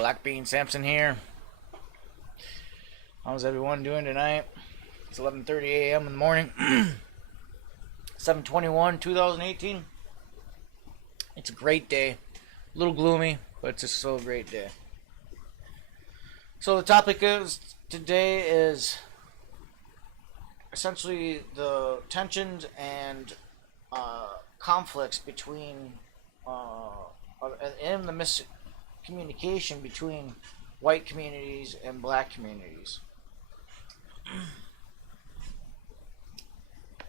Black Bean Sampson here. How's everyone doing tonight? It's 11:30 a.m. in the morning. 7/21, 2018. It's a great day. A little gloomy, but it's just still a great day. So the topic is today is essentially the tensions and conflicts between and the miscommunication between white communities and black communities.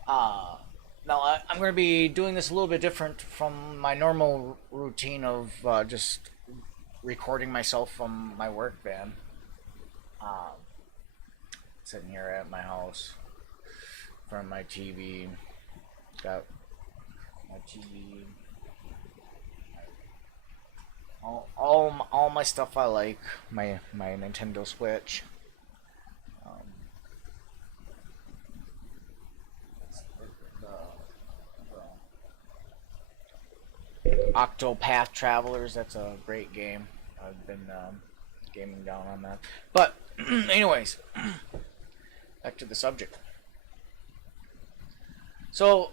Now, I'm going to be doing this a little bit different from my normal routine of just recording myself from my work van. Sitting here at my house in front of my TV. Got my TV. All my stuff I like. My Nintendo Switch. Octopath Travelers, that's a great game. I've been gaming down on that. But, anyways, back to the subject. So,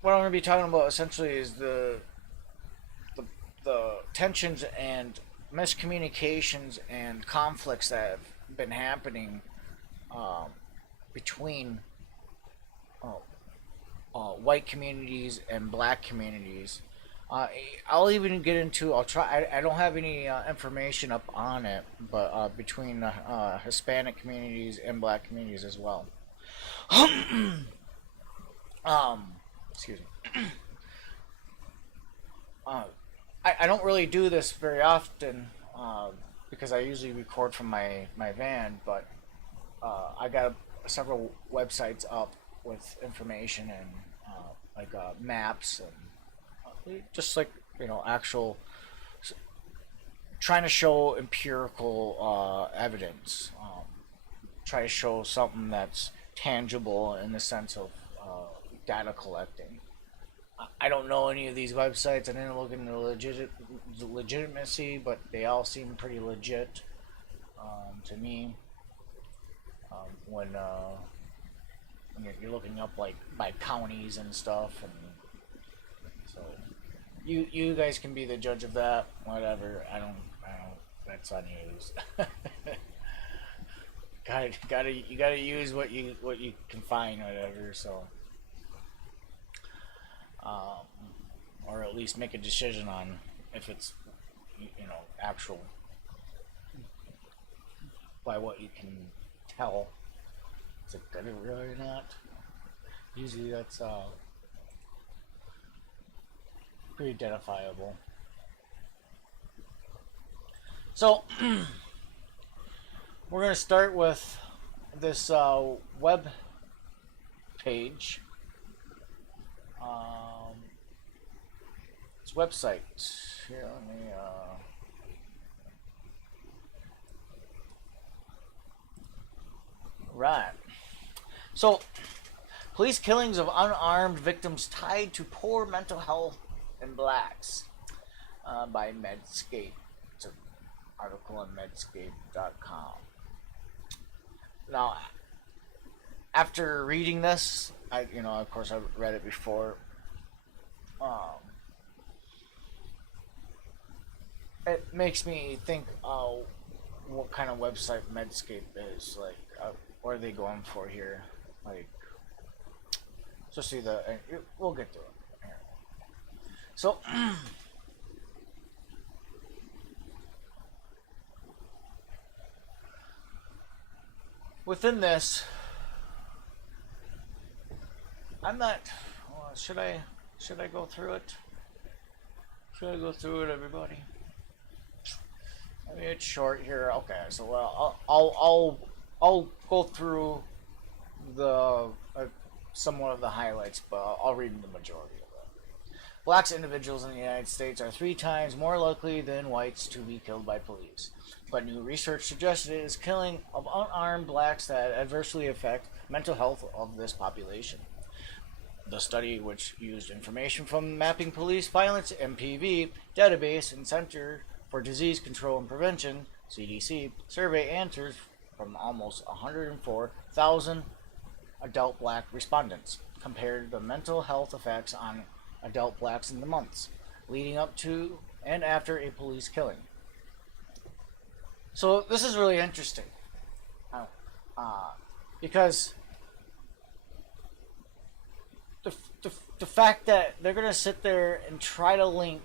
what I'm going to be talking about essentially is the tensions and miscommunications and conflicts that have been happening between white communities and black communities. I'll even get into. I'll try. I don't have any information up on it, but between Hispanic communities and black communities as well. Excuse me. I don't really do this very often because I usually record from my van, but I got several websites up with information and maps and just actual trying to show empirical evidence, try to show something that's tangible in the sense of data collecting. I don't know any of these websites. I didn't look into legitimacy, but they all seem pretty legit to me. When you're looking up like by counties and stuff, and so you guys can be the judge of that. Whatever. I don't. That's on you. You gotta use what you can find, whatever. So. Or at least make a decision on if it's actual by what you can tell. Is it good or really or not? Usually that's pretty identifiable. So we're going to start with this web page. It's website. Here, let me right. So, police killings of unarmed victims tied to poor mental health in blacks by Medscape. It's an article on medscape.com. Now, after reading this, of course, I've read it before. It makes me think, what kind of website Medscape is. Like, what are they going for here? Like, especially we'll get to it. So, within this, I'm not. Should I go through it? Should I go through it, everybody? I mean, it's short here. Okay, so I'll go through the somewhat of the highlights, but I'll read the majority of it. Blacks individuals in the United States are 3 times more likely than whites to be killed by police. But new research suggested it is killing of unarmed blacks that adversely affect mental health of this population. The study, which used information from Mapping Police Violence (MPV) database and Center for Disease Control and Prevention (CDC) survey answers from almost 104,000 adult black respondents compared the mental health effects on adult blacks in the months leading up to and after a police killing. So this is really interesting, because the fact that they're gonna sit there and try to link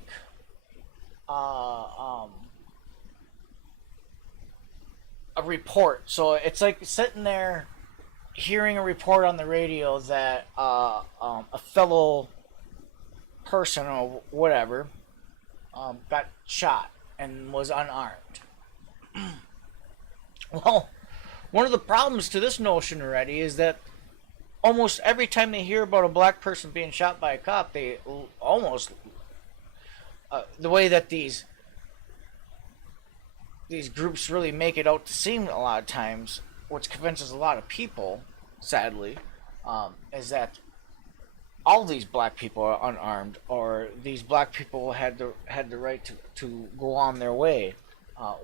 a report. So it's like sitting there hearing a report on the radio that a fellow person or whatever got shot and was unarmed. Well, one of the problems to this notion already is that almost every time they hear about a black person being shot by a cop, they almost the way that these groups really make it out to seem a lot of times, which convinces a lot of people, sadly, is that all these black people are unarmed, or these black people had the right to go on their way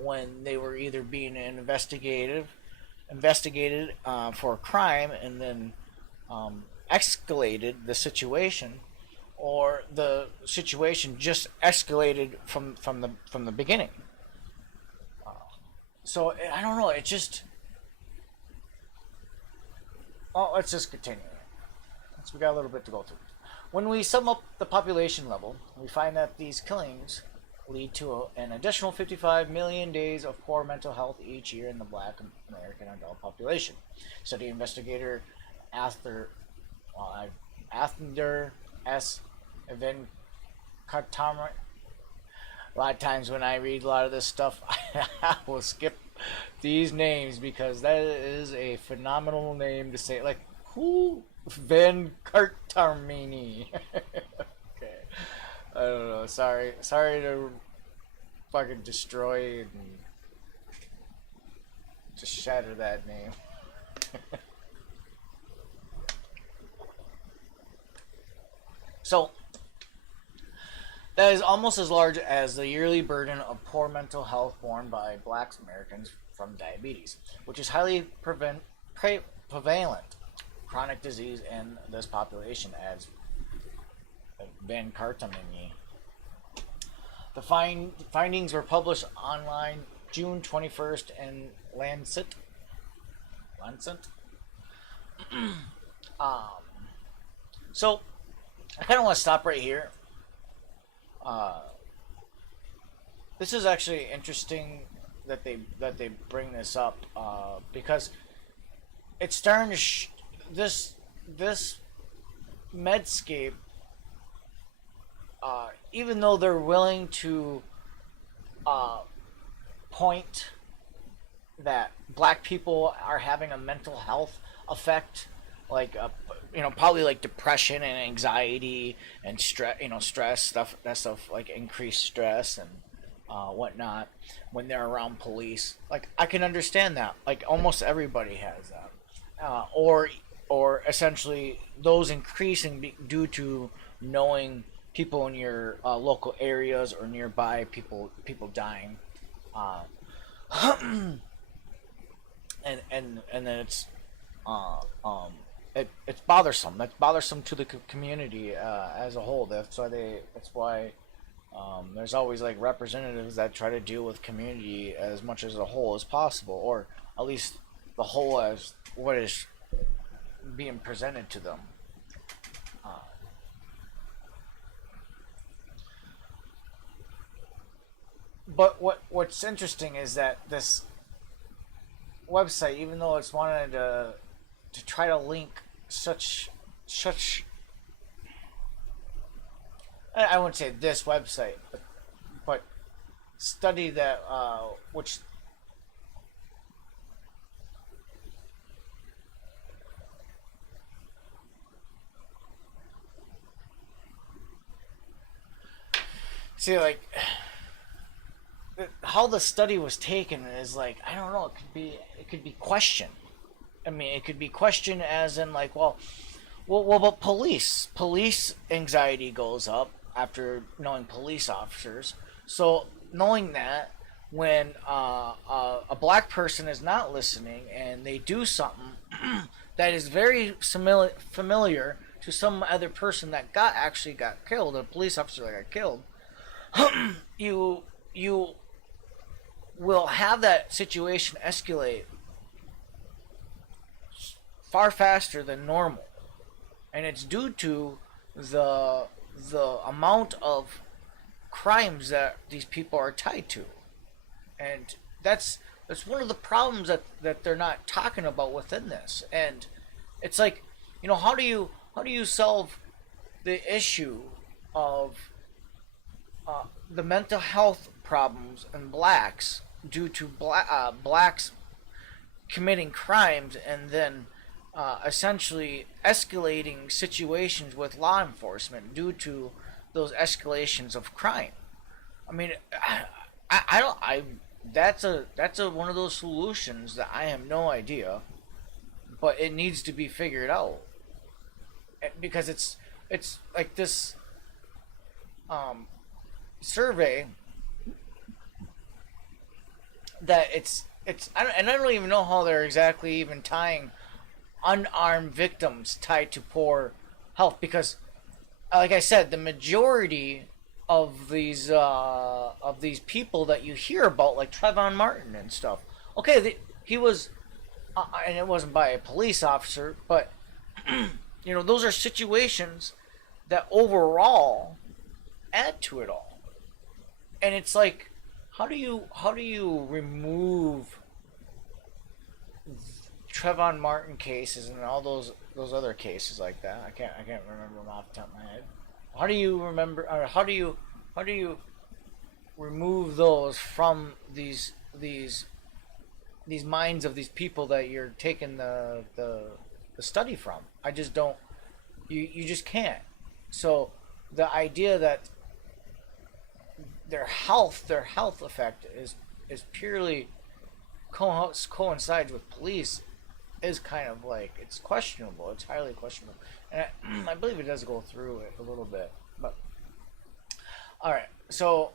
when they were either being investigated for a crime and then escalated the situation, or the situation just escalated from the beginning. So I don't know. It just. Well, let's just continue. We got a little bit to go through. When we sum up the population level, we find that these killings lead to an additional 55 million days of poor mental health each year in the black American adult population. Study investigator Athender S. Venkataraman. A lot of times when I read a lot of this stuff, I will skip these names because that is a phenomenal name to say. Like, who? Venkataraman. Okay. I don't know. Sorry to fucking destroy and just shatter that name. So, that is almost as large as the yearly burden of poor mental health borne by black Americans from diabetes, which is highly prevalent chronic disease in this population, as Venkataraman. The findings were published online June 21st in Lancet. So I kind of want to stop right here. This is actually interesting that they bring this up because it's starting to this Medscape, even though they're willing to point that black people are having a mental health effect, like probably like depression and anxiety and stress stuff, like increased stress and whatnot when they're around police. Like, I can understand that. Like, almost everybody has that, or essentially those increasing due to knowing people in your local areas or nearby, people dying, and then it's it's bothersome. That's bothersome to the community as a whole. That's why there's always like representatives that try to deal with community as much as a whole as possible, or at least the whole as what is being presented to them. But what's interesting is that this website, even though it's wanted to try to link such I wouldn't say this website, but study that which see, like, how the study was taken is like, I don't know, it could be questioned. I mean, it could be questioned as in like, well, but police anxiety goes up after knowing police officers. So knowing that when a black person is not listening and they do something that is very familiar to some other person that got killed, a police officer that got killed, you will have that situation escalate far faster than normal, and it's due to the amount of crimes that these people are tied to, and that's one of the problems that they're not talking about within this. And it's like, how do you solve the issue of the mental health problems in blacks due to blacks committing crimes and then essentially escalating situations with law enforcement due to those escalations of crime. I mean, I don't. That's a one of those solutions that I have no idea, but it needs to be figured out because it's like this survey that I don't even know how they're exactly even tying unarmed victims tied to poor health, because like I said, the majority of these people that you hear about, like Trayvon Martin and stuff. Okay, he was, and it wasn't by a police officer, but those are situations that overall add to it all. And it's like, how do you remove Trayvon Martin cases and all those other cases like that? I can't remember them off the top of my head. How do you remember? Or how do you remove those from these minds of these people that you're taking the study from? I just don't. You just can't. So the idea that their health effect is purely coincides with police is kind of like, it's questionable. It's highly questionable, and I believe it does go through it a little bit. But all right, so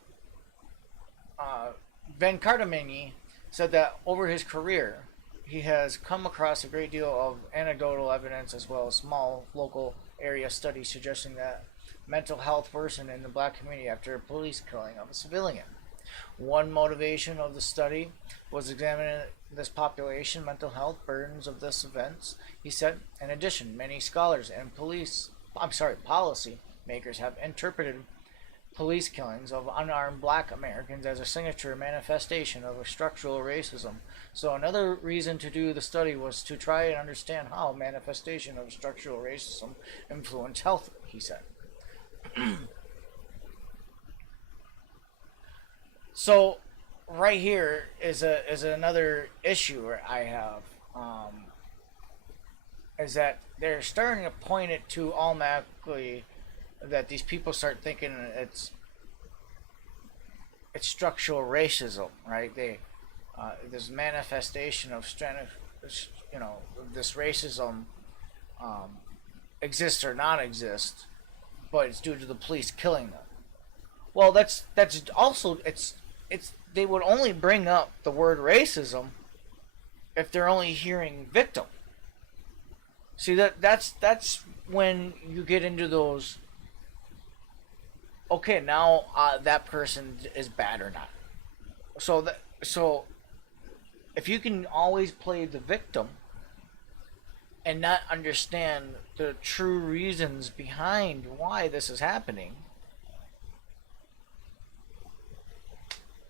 Van Cardamini said that over his career, he has come across a great deal of anecdotal evidence as well as small local area studies suggesting that mental health worsened in the black community after a police killing of a civilian. One motivation of the study was examining this population mental health burdens of this events. He said, in addition, many scholars and policy makers have interpreted police killings of unarmed black Americans as a signature manifestation of a structural racism. So another reason to do the study was to try and understand how manifestation of structural racism influence health, he said. So right here is another issue I have, is that they're starting to point it to automatically that these people start thinking it's structural racism, right? This manifestation of this racism exists or not exist, but it's due to the police killing them. Well, that's also it's they would only bring up the word racism if they're only hearing victim. See, that's when you get into those. Okay, now that person is bad or not. So if you can always play the victim and not understand the true reasons behind why this is happening,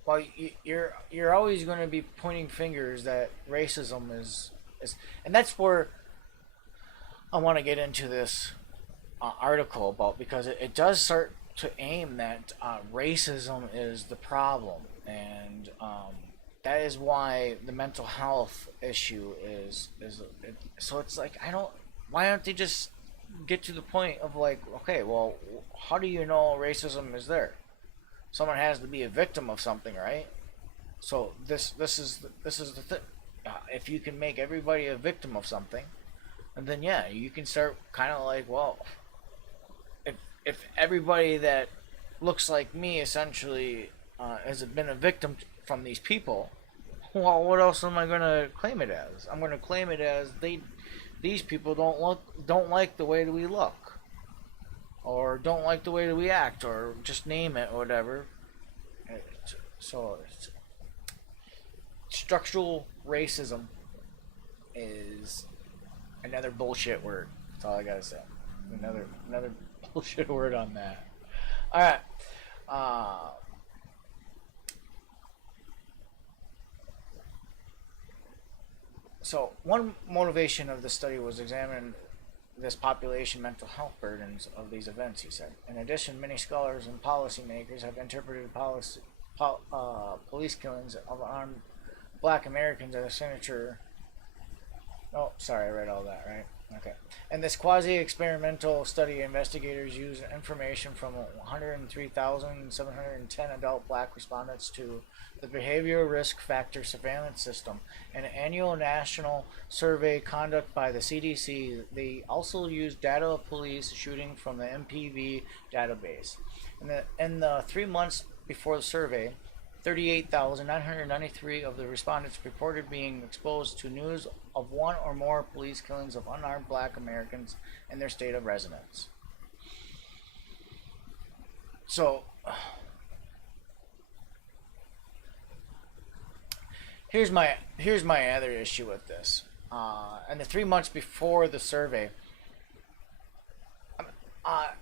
well, you're always going to be pointing fingers that racism is, and that's where I want to get into this article about, because it does start to aim that racism is the problem, and that is why the mental health issue is so it's like, why don't they just get to the point of like, okay, well, how do you know racism is there? Someone has to be a victim of something, right? So this is the thing. If you can make everybody a victim of something, and then yeah, you can start kind of like, well, if everybody that looks like me essentially has been a victim from these people, well, what else am I going to claim it as? I'm going to claim it as these people don't like the way that we look, or don't like the way that we act, or just name it or whatever. So structural racism is another bullshit word. That's all I gotta say. Another bullshit word on that. All right. So one motivation of the study was examine this population mental health burdens of these events, he said. In addition, many scholars and policymakers have interpreted police killings of unarmed black Americans as a signature. Oh, sorry, I read all that, right? Okay. In this quasi-experimental study, investigators used information from 103,710 adult black respondents to the Behavioral Risk Factor Surveillance System, an annual national survey conducted by the CDC. They also used data of police shooting from the MPV database. In the 3 months before the survey, 38,993 of the respondents reported being exposed to news of one or more police killings of unarmed black Americans in their state of residence. So, here's my other issue with this. And the 3 months before the survey, I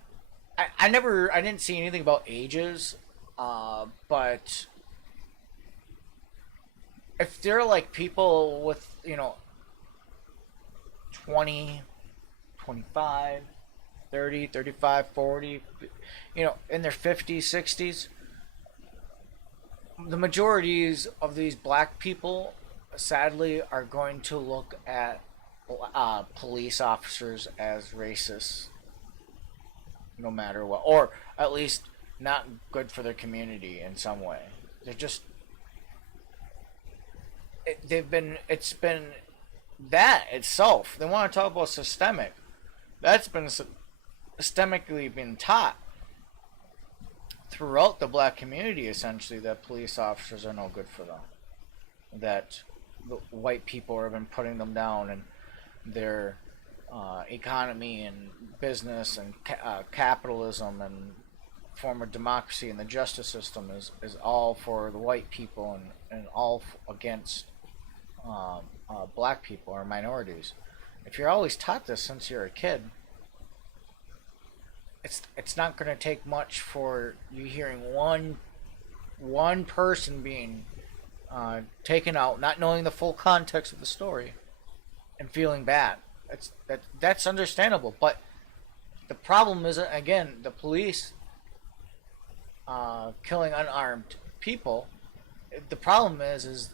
didn't see anything about ages, but if they're like people with, 20, 25, 30, 35, 40, in their 50s, 60s, the majorities of these black people, sadly, are going to look at police officers as racist, no matter what, or at least not good for their community in some way. They're just it's been that itself. They want to talk about systemic. That's been systemically been taught throughout the black community, essentially, that police officers are no good for them, that the white people have been putting them down, and their economy and business and capitalism and form of democracy and the justice system is all for the white people and all against black people or minorities. If you're always taught this since you're a kid, it's not going to take much for you hearing one person being taken out, not knowing the full context of the story, and feeling bad. That's understandable, but the problem isn't, again, the police killing unarmed people. The problem is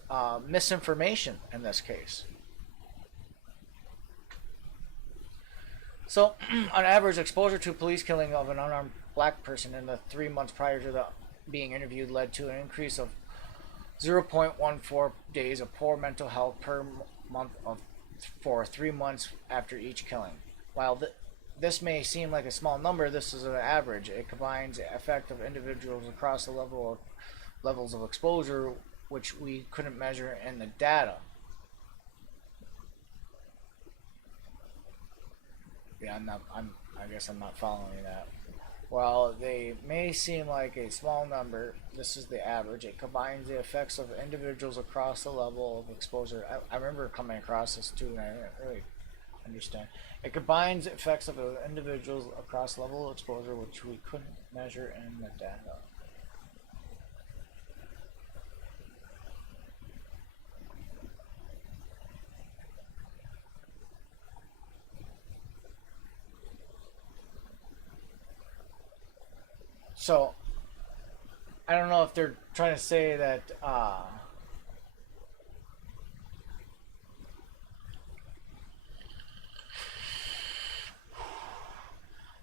misinformation in this case. So, on average, exposure to police killing of an unarmed black person in the 3 months prior to being interviewed led to an increase of 0.14 days of poor mental health per month for 3 months after each killing. While this may seem like a small number, this is an average. It combines the effect of individuals across the levels of exposure, which we couldn't measure in the data. Yeah, I guess I'm not following that. While they may seem like a small number, this is the average. It combines the effects of individuals across the level of exposure. I remember coming across this too, and I didn't really understand. It combines the effects of individuals across level of exposure, which we couldn't measure in the data. So, I don't know if they're trying to say that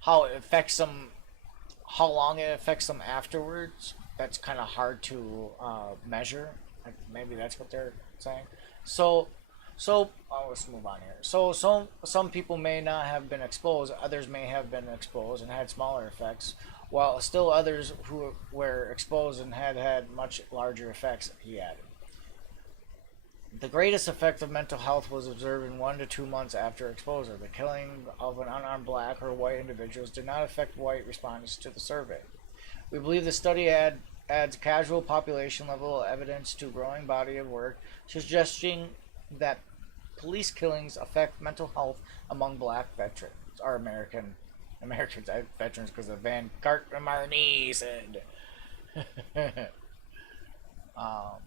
how it affects them, how long it affects them afterwards. That's kind of hard to measure. Maybe that's what they're saying. So let's move on here. So some people may not have been exposed. Others may have been exposed and had smaller effects. while still others who were exposed and had much larger effects, he added. The greatest effect of mental health was observed in 1 to 2 months after exposure. The killing of an unarmed black or white individuals did not affect white respondents to the survey. We believe the study adds casual population level evidence to a growing body of work suggesting that police killings affect mental health among black veterans, or Americans, veterans, because of Van Cartmarney said. um,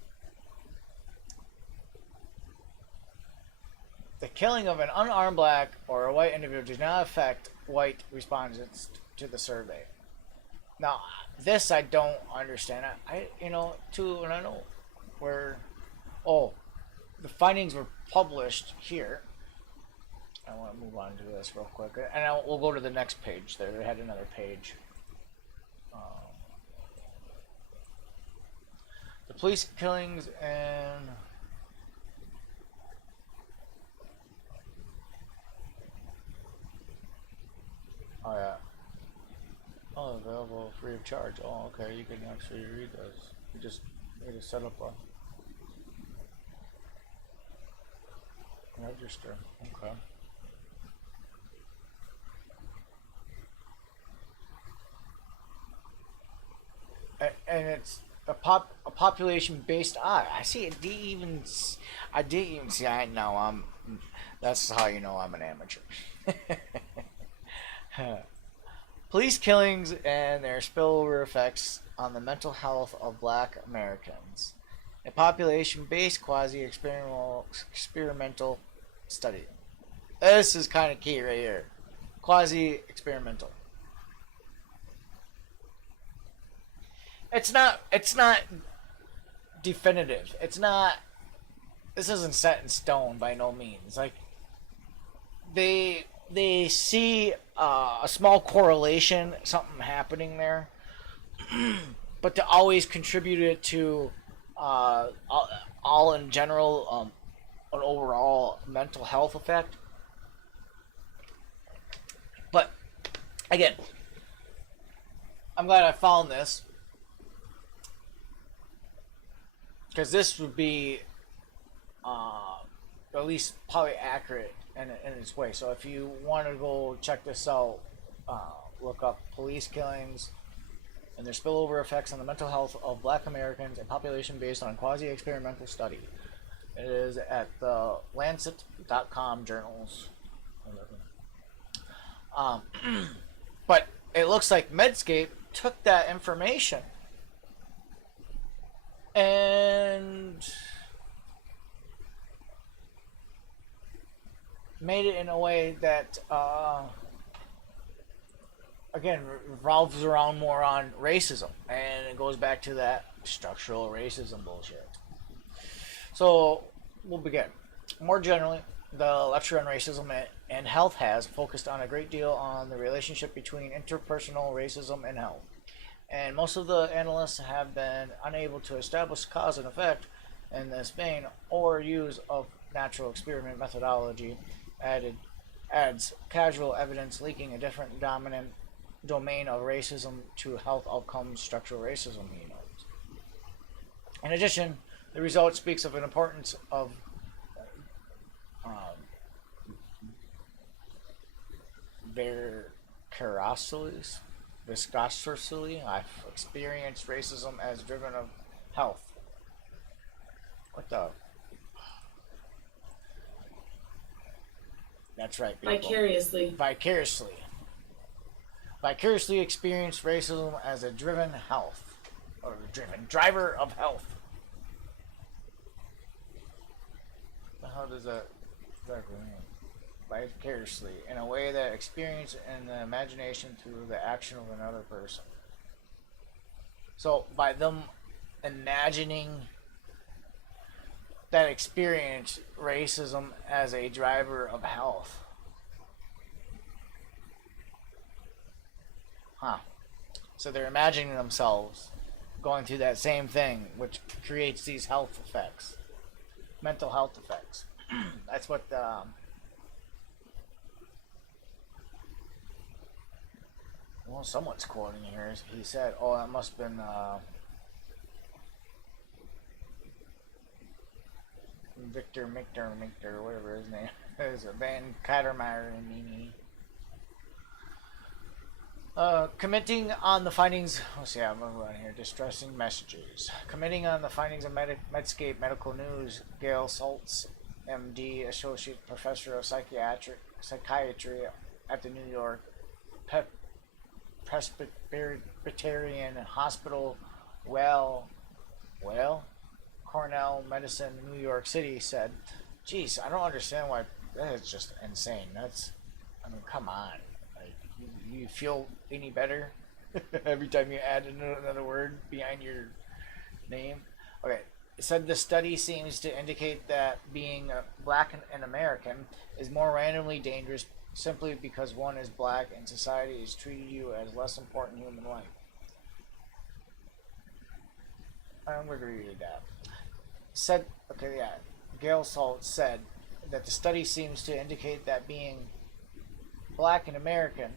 the killing of an unarmed black or a white individual did not affect white respondents to the survey. Now, this I don't understand. And I know where. Oh, the findings were published here. I want to move on to this real quick, and we'll go to the next page. There, they had another page. The police killings and. Oh yeah. Oh, available free of charge. Oh, okay. You can actually read those. You just need to set up a register. Okay. And it's a population based. I see it. I didn't even see. I know I'm. That's how you know I'm an amateur. Police killings and their spillover effects on the mental health of black Americans. A population-based quasi-experimental study. This is kind of key right here. Quasi-experimental. It's not definitive. It's not. This isn't set in stone by no means. Like they see a small correlation, something happening there, but to always contribute it to all in general an overall mental health effect. But again, I'm glad I found this because this would be at least probably accurate in its way. So if you want to go check this out, look up police killings and their spillover effects on the mental health of black Americans and population based on quasi-experimental study. It is at the Lancet.com journals. But it looks like Medscape took that information and made it in a way that again revolves around more on racism, and it goes back to that structural racism bullshit. So we'll begin. More generally, the lecture on racism and health has focused on a great deal on the relationship between interpersonal racism and health, and most of the analysts have been unable to establish cause and effect in this vein or use of natural experiment methodology adds casual evidence linking a different dominant domain of racism to health outcomes, structural racism, he notes. In addition, the result speaks of an importance of viscosity. I've experienced racism as driven of health. What the? That's right, people. Vicariously experienced racism as a driven health, or a driven driver of health. How does that exactly mean? Vicariously, in a way that experience in the imagination through the action of another person. So by them imagining that experience racism as a driver of health. So they're imagining themselves going through that same thing, which creates these health effects, mental health effects. That's what Well, someone's quoting here. He said, "Oh, that must have been Victor, whatever his name is, Van Kattermeyer and Nini." Commenting on the findings, let's see, I'm moving on here. Distressing messages. Commenting on the findings of Medscape Medical News, Gail Saltz, MD, Associate Professor of Psychiatry at the New York Presbyterian Hospital, well, Cornell Medicine, New York City, said, "Geez, I don't understand why. That is just insane. I mean, come on. Like, you feel any better every time you add another word behind your name?" Okay. It said the study seems to indicate that being black and American is more randomly dangerous simply because one is black and society has treated you as less important human life. I'm going to read that. Said, okay, yeah. Gail Salt said that the study seems to indicate that being black and America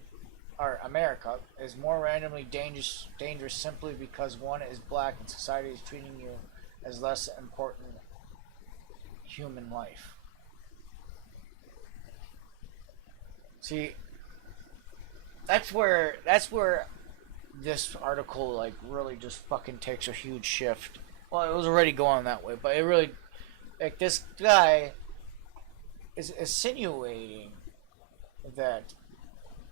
is more randomly dangerous simply because one is black and society is treating you as less important human life. See, that's where this article like really just fucking takes a huge shift. Well, it was already going that way, but it really, like, this guy is insinuating that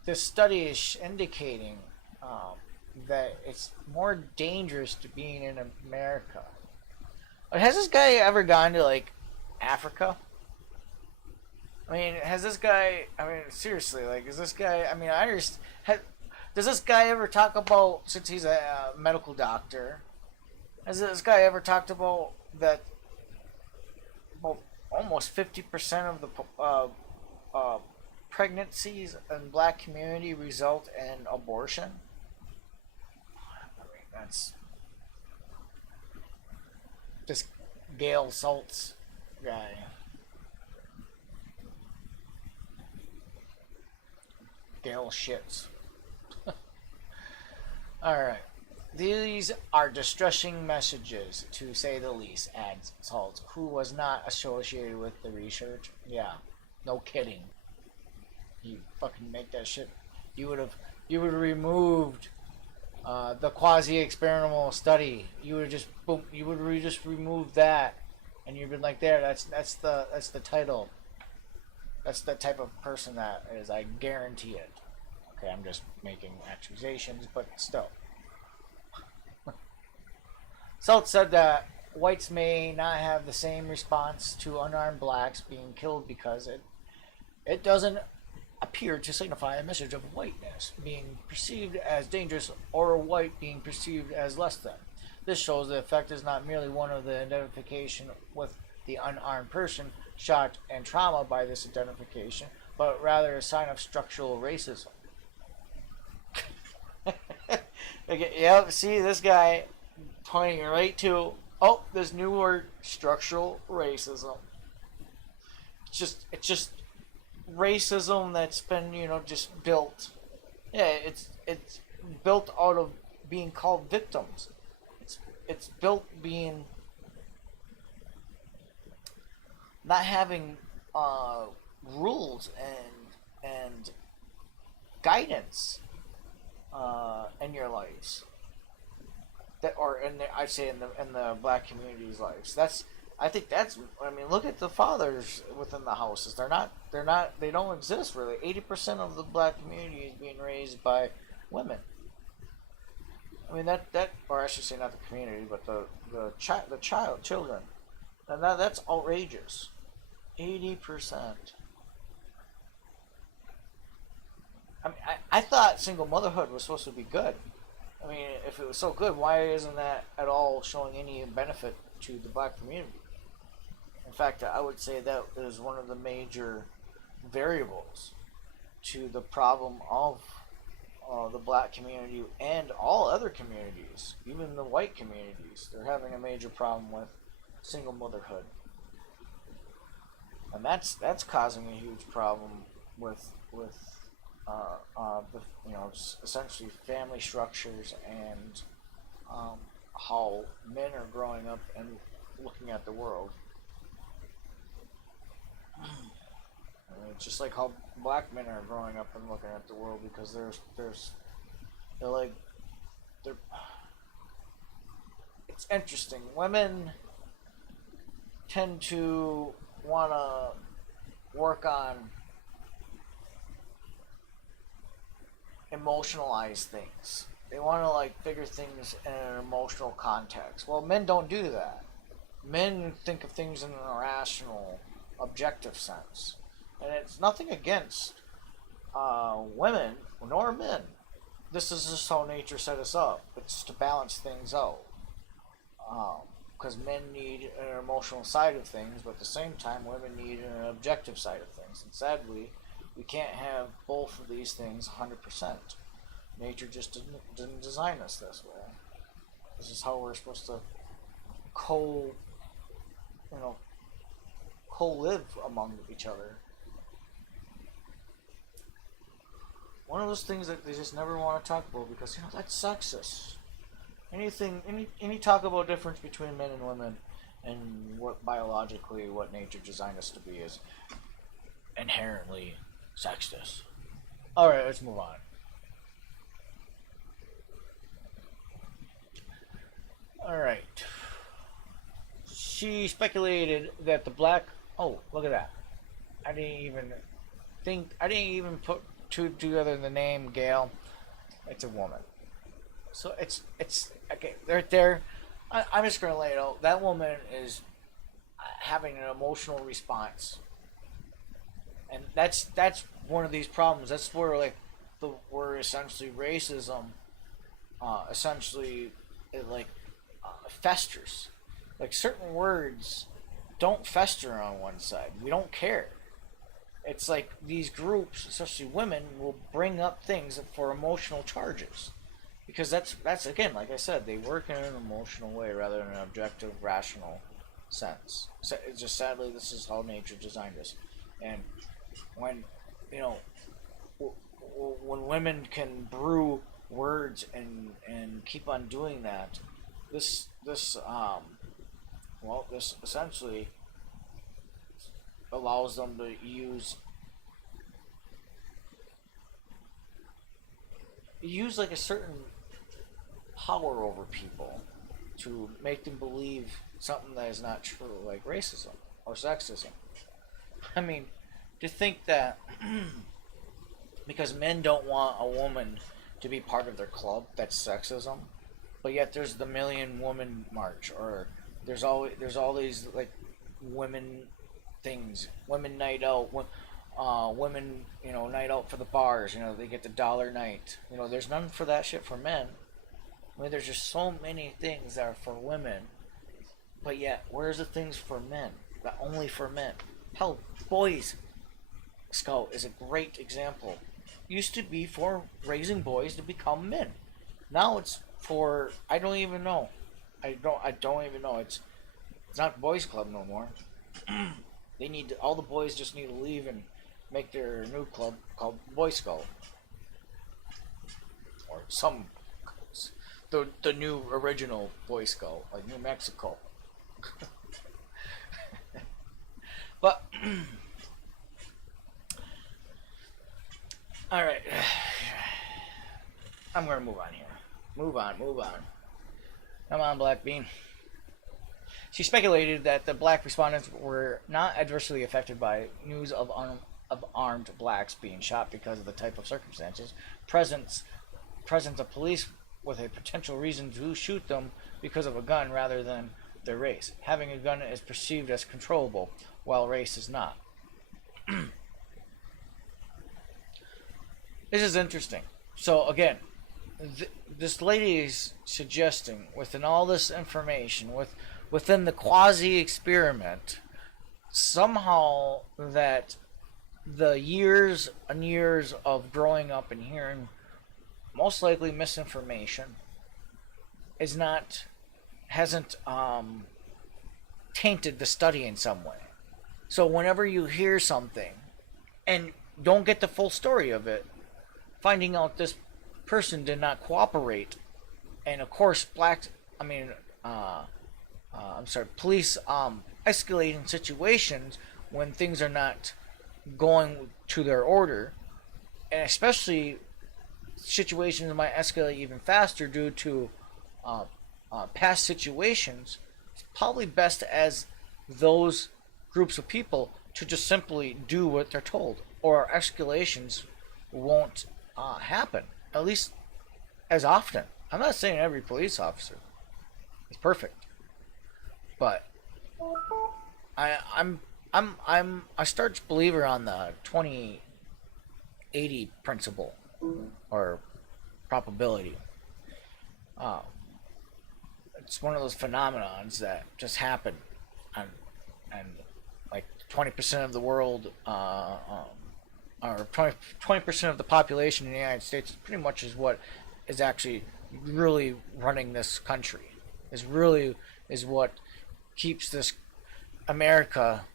this study is indicating that it's more dangerous to being in America. Has this guy ever gone to like Africa? I mean, has this guy? I mean, seriously, like, is this guy? I mean, I understand. Does this guy ever talk about, since he's a medical doctor? Has this guy ever talked about that? About almost 50% of the pregnancies in black community result in abortion. I mean, that's this Gail Saltz guy. Gail shits. Alright. These are distressing messages, to say the least, adds Saltz, who was not associated with the research. Yeah, no kidding. You fucking make that shit. You would have removed the quasi-experimental study. You would have just boom. You would have just removed that, and you've been like, there. That's the title. That's the type of person that is. I guarantee it. Okay, I'm just making accusations, but still. Saltz said that whites may not have the same response to unarmed blacks being killed because it doesn't appear to signify a message of whiteness being perceived as dangerous or white being perceived as less than. This shows the effect is not merely one of the identification with the unarmed person shocked and trauma by this identification, but rather a sign of structural racism. Okay, yep, see this guy pointing right to, oh, this new word, structural racism. It's just racism that's been, just built. Yeah, it's built out of being called victims. It's built being not having rules and guidance in your lives. I'd say in the black community's lives. I mean, look at the fathers within the houses. They don't exist really. 80% of the black community is being raised by women. I mean or I should say not the community, but the children, and that's outrageous. 80%. I mean, I thought single motherhood was supposed to be good. I mean, if it was so good, why isn't that at all showing any benefit to the black community? In fact, I would say that is one of the major variables to the problem of the black community and all other communities, even the white communities. They're having a major problem with single motherhood, and that's causing a huge problem with the, essentially family structures and um, how men are growing up and looking at the world. Just like how black men are growing up and looking at the world, because they're like they're it's interesting. Women tend to want to work on emotionalize things. They want to like figure things in an emotional context. Well, men don't do that. Men think of things in an irrational, objective sense, and it's nothing against women nor men. This is just how nature set us up. It's to balance things out. Because men need an emotional side of things, but at the same time, women need an objective side of things. And sadly, we can't have both of these things 100%. Nature just didn't design us this way. This is how we're supposed to co, you know, co-live among each other. One of those things that they just never want to talk about, because that's sexist. Any talk about difference between men and women and what biologically what nature designed us to be is inherently sexist. All right, let's move on. All right. She speculated that the black. Oh, look at that! I didn't even put two together the name Gail. It's a woman. So it's okay right there. I'm just gonna lay it out. That woman is having an emotional response, and that's one of these problems. That's where where essentially racism, essentially it festers. Like certain words don't fester on one side. We don't care. It's like these groups, especially women, will bring up things for emotional charges, because that's again, like I said, they work in an emotional way rather than an objective, rational sense. So it's just sadly, this is how nature designed us, and when you know when women can brew words and keep on doing that, this essentially allows them to use like a certain power over people to make them believe something that is not true, like racism or sexism. I mean, to think that because men don't want a woman to be part of their club, that's sexism. But yet there's the Million Woman March, or there's all these like women things, women night out, women night out for the bars. They get the dollar night. There's none for that shit for men. I mean, there's just so many things that are for women, but yet where's the things for men? That only for men. Hell, boys Scout is a great example. Used to be for raising boys to become men. Now it's for I don't even know. I don't even know. It's not boys club no more. All the boys just need to leave and make their new club called Boy Scout, or the new original Boy Scout, like New Mexico. But all right, I'm gonna move on here. Move on. Come on, Black Bean. She speculated that the black respondents were not adversely affected by news of armed blacks being shot because of the type of circumstances. Presence of police with a potential reason to shoot them because of a gun rather than their race. Having a gun is perceived as controllable, while race is not. This is interesting. So again, this lady is suggesting, within all this information, within the quasi-experiment, somehow that the years and years of growing up and hearing most likely misinformation hasn't tainted the study in some way. So whenever you hear something and don't get the full story of it, finding out this person did not cooperate, and of course, I mean, uh, I'm sorry, police escalating situations when things are not going to their order, and especially situations might escalate even faster due to uh, past situations. It's probably best as those groups of people to just simply do what they're told, or escalations won't happen. At least as often. I'm not saying every police officer is perfect, but I'm a staunch believer on the 20/80 principle or probability. Uh, it's one of those phenomenons that just happen, and and like 20% of the world, or 20% of the population in the United States, pretty much is what is actually really running this country. Is what keeps this America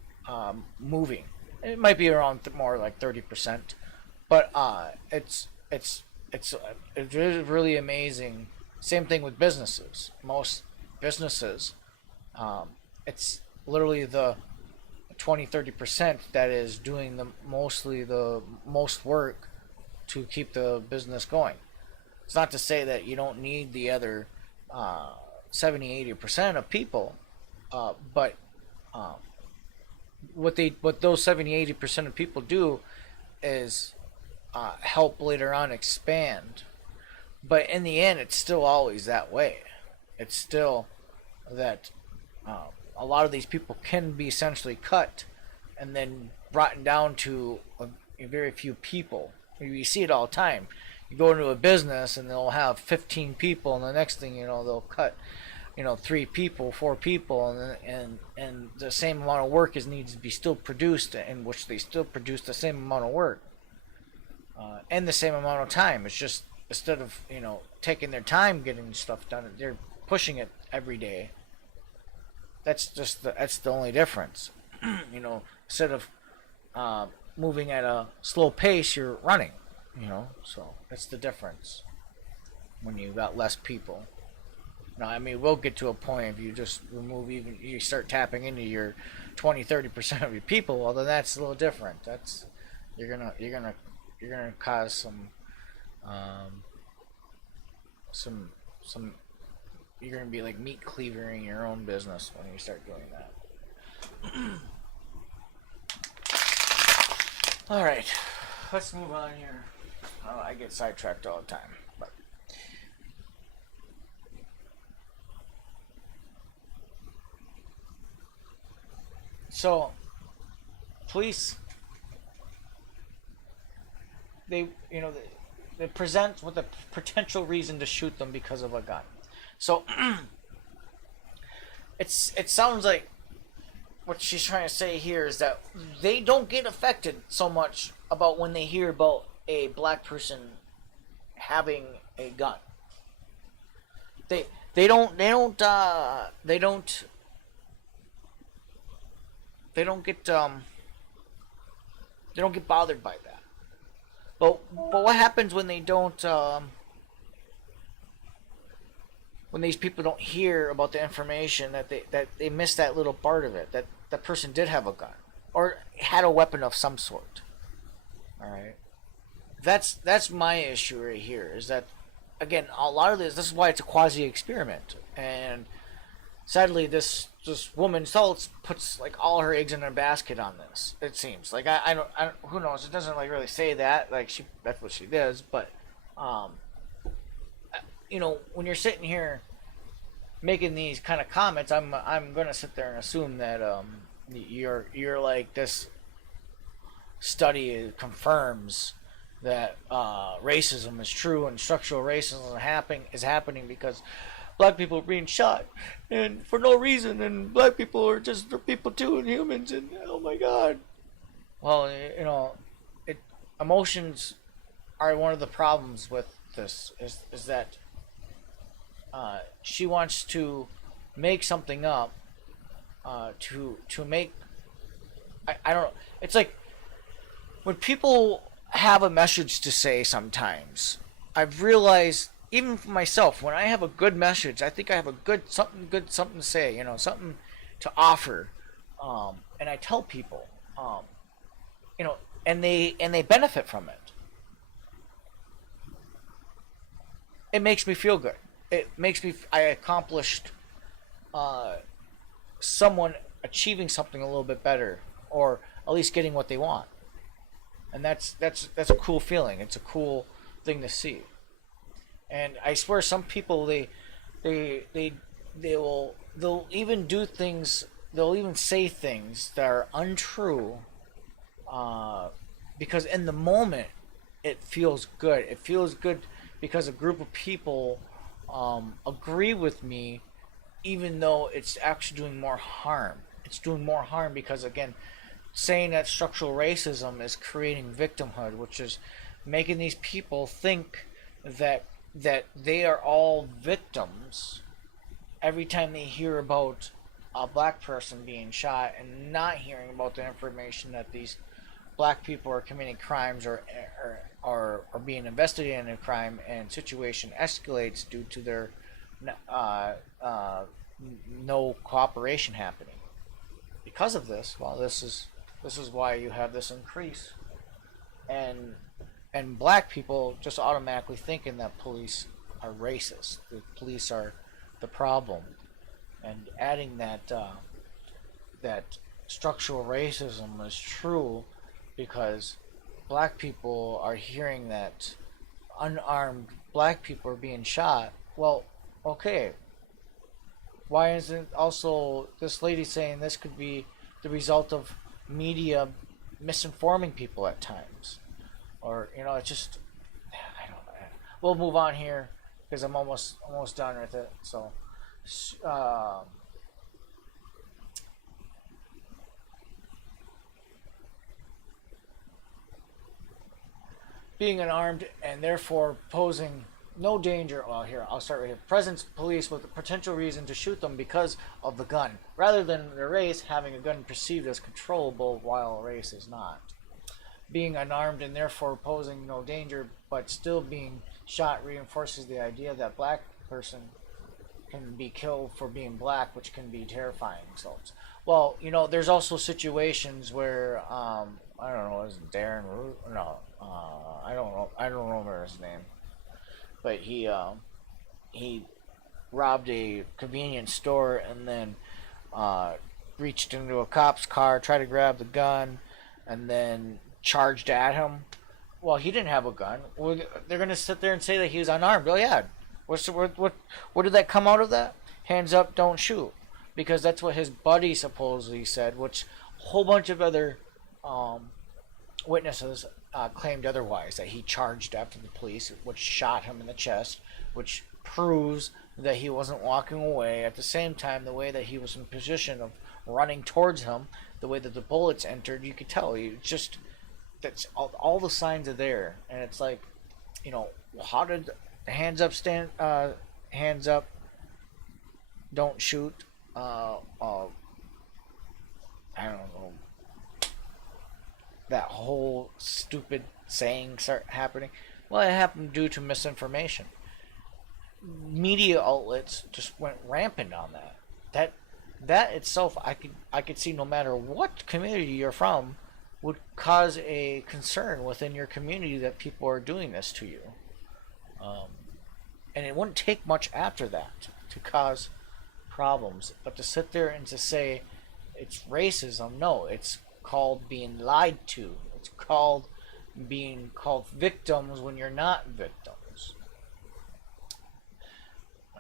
moving. It might be around more like 30%, but it's really amazing. Same thing with businesses. Most businesses, it's literally the 20-30% that is doing the most work to keep the business going. It's not to say that you don't need the other 70-80% of people, but um, what those 70-80% of people do is help later on expand. But in the end, it's still always that way. It's still that a lot of these people can be essentially cut and then brought down to a very few people. You see it all the time. You go into a business and they'll have 15 people, and the next thing you know, they'll cut 3 people, 4 people, and the same amount of work needs to be still produced, in which they still produce the same amount of work and the same amount of time. It's just instead of taking their time getting stuff done, they're pushing it every day. That's the only difference. Instead of moving at a slow pace, you're running. So that's the difference when you got less people. Now, I mean, we'll get to a point if you just you start tapping into your 20-30% of your people. Well, then that's a little different. That's you're gonna cause some you're gonna be like meat cleavering your own business when you start doing that. All right, let's move on here. I get sidetracked all the time, but so police, they present with a potential reason to shoot them because of a gun. So it sounds like what she's trying to say here is that they don't get affected so much about when they hear about a black person having a gun. They don't they don't they don't they don't get they don't get bothered by that. But what happens when they don't when these people don't hear about the information that they miss that little part of it, that that person did have a gun or had a weapon of some sort. All right. That's my issue right here. Is that again a lot of this is why it's a quasi experiment, and sadly this woman Schultz puts like all her eggs in her basket on this. It seems like I don't who knows. It doesn't like really say that like that's what she does, but um when you're sitting here making these kind of comments, I'm gonna sit there and assume that you're like this study confirms that racism is true and structural racism is happening because black people are being shot and for no reason, and black people are just they're people too and humans, and oh my god. Well, emotions are one of the problems with this. Is that she wants to make something up to make I don't know. It's like when people have a message to say sometimes. I've realized, even for myself, when I have a good message, I think I have a good something to say, something to offer, and I tell people, you know, and they benefit from it. It makes me feel good. It makes me I accomplished uh, someone achieving something a little bit better, or at least getting what they want, and that's a cool feeling. It's a cool thing to see. And I swear, some people they they they'll even do things. They'll even say things that are untrue, uh, because in the moment it feels good. It feels good because a group of people agree with me, even though it's actually doing more harm. It's doing more harm because, again, saying that structural racism is creating victimhood, which is making these people think that they are all victims every time they hear about a black person being shot, and not hearing about the information that these black people are committing crimes, or being investigated in a crime, and situation escalates due to their uh, uh, no cooperation happening. Because of this, well, this is why you have this increase, and black people just automatically thinking that police are racist. The police are the problem, and adding that structural racism is true because black people are hearing that unarmed black people are being shot. Well, okay, why isn't also this lady saying this could be the result of media misinforming people at times? Or, it's just, I don't know. We'll move on here because I'm almost done with it. So, uh, being unarmed and therefore posing no danger. Well, here, I'll start right here. Presents police with a potential reason to shoot them because of the gun, rather than the race having a gun perceived as controllable while a race is not. Being unarmed and therefore posing no danger but still being shot reinforces the idea that black person can be killed for being black, which can be terrifying. So, well, there's also situations where I don't know, is it Darren Root? No, I don't know. I don't remember his name, but he robbed a convenience store and then uh, reached into a cop's car, tried to grab the gun, and then charged at him. Well, he didn't have a gun. Well, they're gonna sit there and say that he was unarmed. Oh yeah, what did that come out of that? Hands up, don't shoot, because that's what his buddy supposedly said, which a whole bunch of other um, witnesses claimed otherwise, that he charged after the police, which shot him in the chest, which proves that he wasn't walking away. At the same time, the way that he was in position of running towards him, the way that the bullets entered, you could tell. You just that's all the signs are there, and it's like, how did hands up stand? Hands up, don't shoot. I don't know, that whole stupid saying start happening. Well, it happened due to misinformation. Media outlets just went rampant on that. That itself, I could see, no matter what community you're from, would cause a concern within your community that people are doing this to you. Um, and it wouldn't take much after that to cause problems. But to sit there and to say it's racism, no, it's called being lied to. It's called being called victims when you're not victims.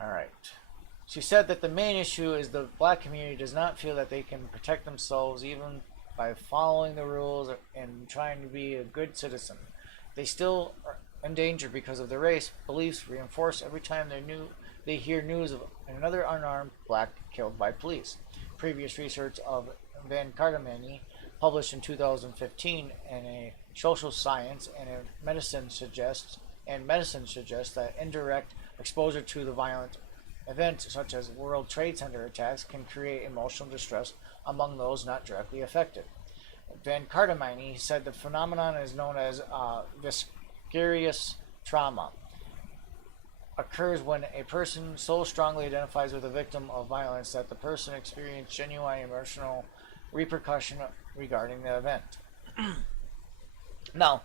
All right. She said that the main issue is the black community does not feel that they can protect themselves even by following the rules and trying to be a good citizen. They still are in danger because of their race. Beliefs reinforced every time they hear news of another unarmed black killed by police. Previous research of Van Cardamani, published in 2015 in a social science and medicine suggests that indirect exposure to the violent events such as World Trade Center attacks can create emotional distress among those not directly affected. Van Cardamine, he said the phenomenon is known as vicarious trauma. Occurs when a person so strongly identifies with a victim of violence that the person experiences genuine emotional repercussion regarding the event. Now,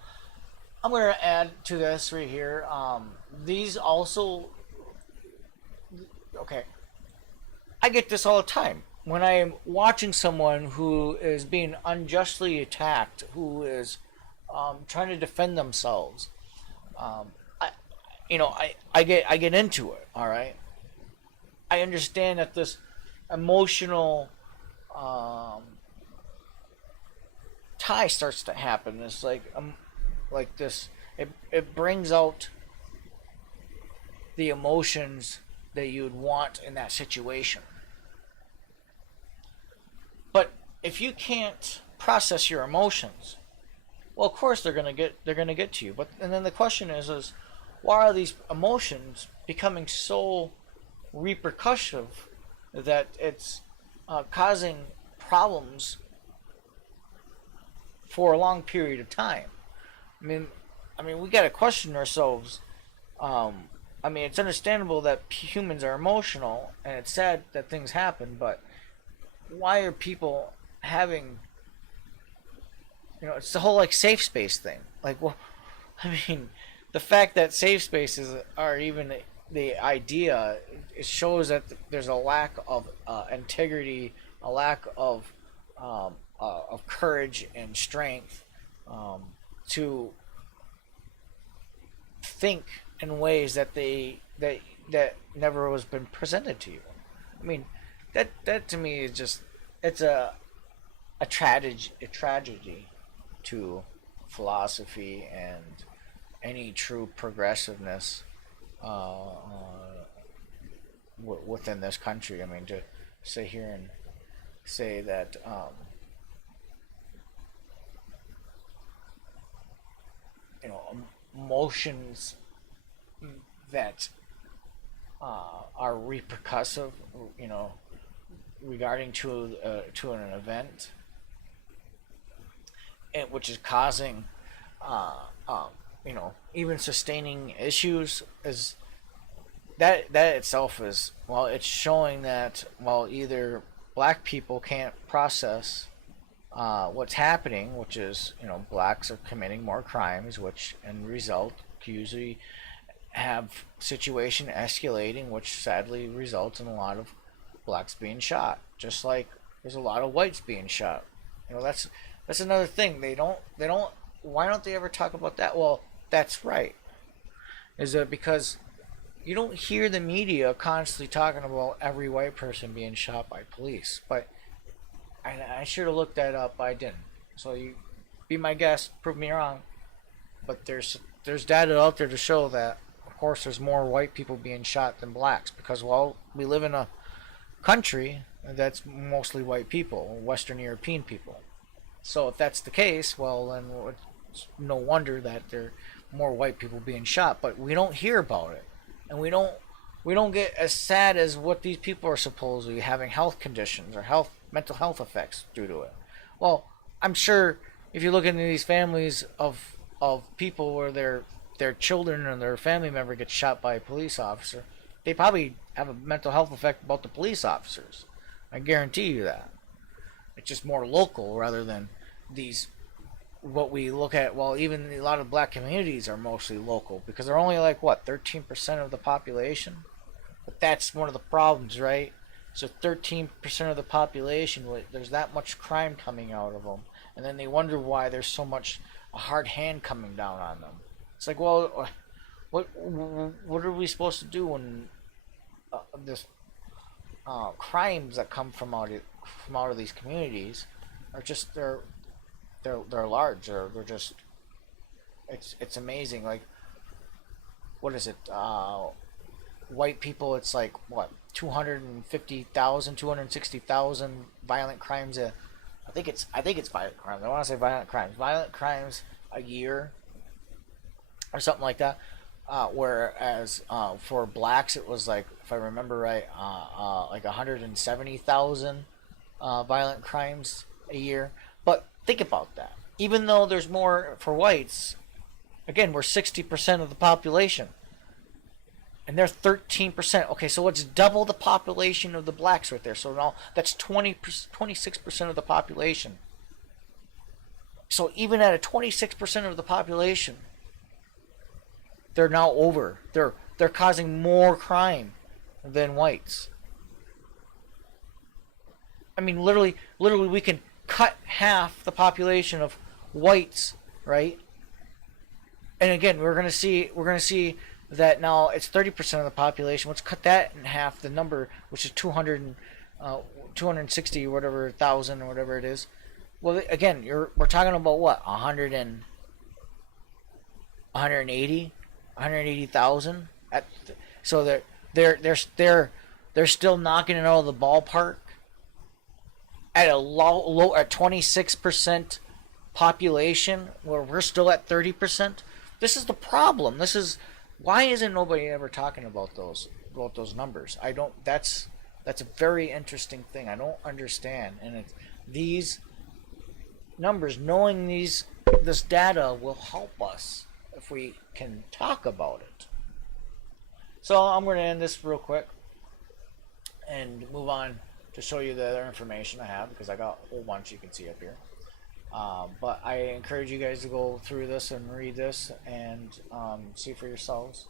I'm going to add to this right here. These also, okay, I get this all the time. When I'm watching someone who is being unjustly attacked, who is trying to defend themselves, I, I get into it. All right, I understand that this emotional um, tie starts to happen. It's like this. It brings out the emotions that you'd want in that situation. But if you can't process your emotions, well, of course they're gonna get to you. But and then the question is why are these emotions becoming so repercussive that it's causing problems for a long period of time? I mean, we got to question ourselves. It's understandable that humans are emotional, and it's sad that things happen. But why are people having, it's the whole like safe space thing. Like, well, I mean, the fact that safe spaces are even the idea, it shows that there's a lack of integrity, a lack of courage and strength to think in ways that never was been presented to you. I mean, that to me is just it's a tragedy to philosophy and any true progressiveness within this country. I mean, to sit here and say that emotions that are repercussive, regarding to an event, and which is causing, even sustaining issues, is that itself is, well, it's showing that, well, either black people can't process what's happening, which is, blacks are committing more crimes, which in result usually have situation escalating, which sadly results in a lot of blacks being shot, just like there's a lot of whites being shot. That's another thing. They don't why don't they ever talk about that? Well, that's right. Is that because you don't hear the media constantly talking about every white person being shot by police? But I should have looked that up, but I didn't. So you be my guest, prove me wrong. But there's data out there to show that, of course, there's more white people being shot than blacks, because, well, we live in a country that's mostly white people, Western European people. So if that's the case, well, then it's no wonder that there are more white people being shot. But we don't hear about it, and we don't get as sad as what these people are supposedly having health conditions or mental health effects due to it. Well, I'm sure if you look into these families of people where their children or their family member gets shot by a police officer, they probably have a mental health effect about the police officers. I guarantee you that. It's just more local rather than these, what we look at. Well, even a lot of black communities are mostly local because they're only like, what, 13% of the population? But that's one of the problems, right? So 13% of the population, there's that much crime coming out of them, and then they wonder why there's so much a hard hand coming down on them. It's like, well, what are we supposed to do when this crimes that come from out of these communities are just they're large, or they're just, it's amazing. Like, what is it? White people, it's like what, 250,000, 260,000 violent crimes I think it's violent crimes. I want to say violent crimes. Violent crimes a year, or something like that. Whereas for blacks, it was like, if I remember right, like 170,000 violent crimes a year. But Think about that. Even though there's more for whites, again, we're 60% of the population. And they're 13%. Okay, so it's double the population of the blacks right there. So now that's 26% of the population. So even at a 26% of the population, they're now over. They're causing more crime than whites. I mean, literally, we can cut half the population of whites, right? And again, we're gonna see that now it's 30% of the population. Let's cut that in half. The number, which is 260 or whatever thousand or whatever it is. Well, again, we're talking about what 180,000. So they're still knocking it out of the ballpark at a low at 26% population, where we're still at 30%. This is the problem. This is why isn't nobody ever talking about those numbers? I don't. That's a very interesting thing. I don't understand, and these numbers, knowing this data will help us if we can talk about it. So I'm going to end this real quick and move on to show you the other information I have, because I got a whole bunch you can see up here. But I encourage you guys to go through this and read this and see for yourselves.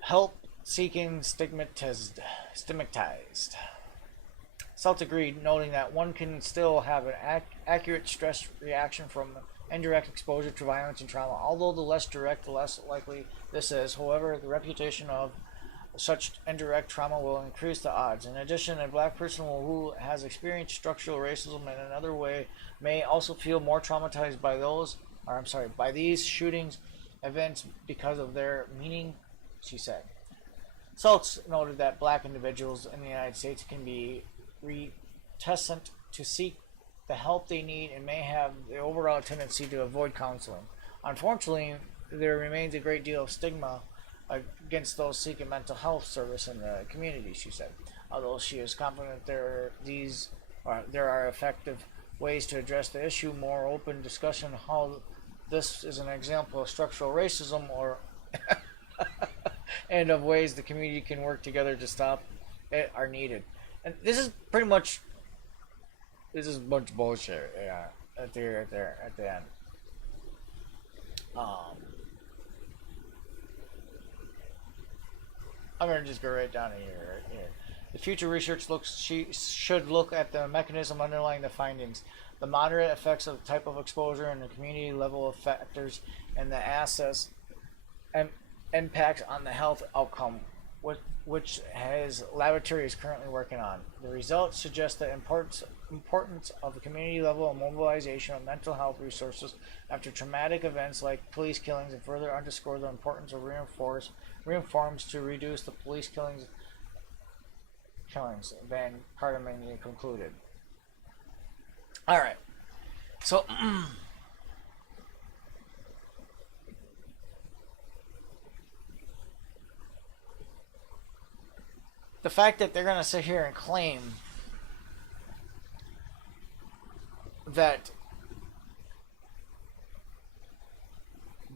Help seeking stigmatized. Salt agreed, noting that one can still have an accurate stress reaction from indirect exposure to violence and trauma. Although the less direct, the less likely this is. However, the reputation of such indirect trauma will increase the odds. In addition, a black person who has experienced structural racism in another way may also feel more traumatized by these shootings events because of their meaning, she said. Saltz noted that black individuals in the United States can be reticent to seek the help they need and may have the overall tendency to avoid counseling. Unfortunately, there remains a great deal of stigma against those seeking mental health service in the community, she said. Although she is confident there are effective ways to address the issue, more open discussion how this is an example of structural racism or and of ways the community can work together to stop it are needed. And this is pretty much a bunch of bullshit. Yeah, at the end. I'm gonna just go right down to here. Right here. The future research should look at the mechanism underlying the findings, the moderate effects of type of exposure, and the community level of factors, and the assess and impacts on the health outcome, which his laboratory is currently working on. The results suggest the importance of the community level of mobilization of mental health resources after traumatic events like police killings, and further underscore the importance of reforms to reduce the police killings. Van Cardamania concluded. All right, so the fact that they're going to sit here and claim that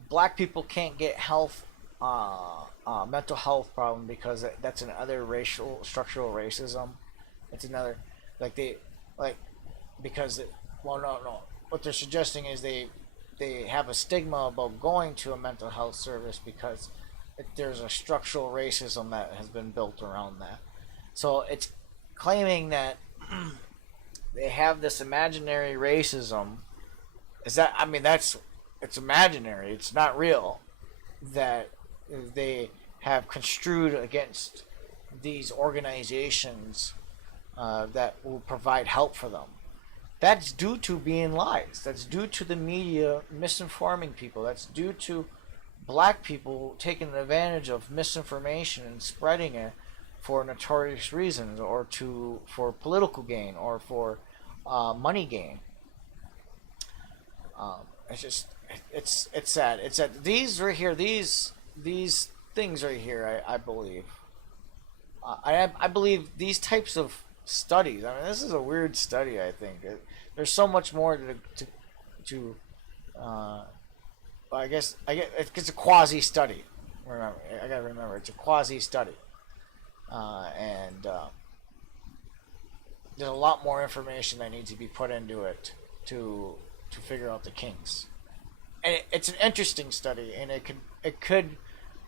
black people can't get mental health problem because that's another structural racism. It's another because no. What they're suggesting is they have a stigma about going to a mental health service because there's a structural racism that has been built around that. So it's claiming that they have this imaginary racism. It's imaginary. It's not real. That they have construed against these organizations that will provide help for them. That's due to being lies. That's due to the media misinforming people. That's due to black people taking advantage of misinformation and spreading it for notorious reasons, or for political gain, or for money gain. It's sad. It's sad. These right here, these things right here, I believe. I believe these types of studies. I mean, this is a weird study. I think there's so much more to uh, I guess it's a quasi study. Remember, I gotta remember it's a quasi study, and there's a lot more information that needs to be put into it to figure out the kinks. And it's an interesting study, and it could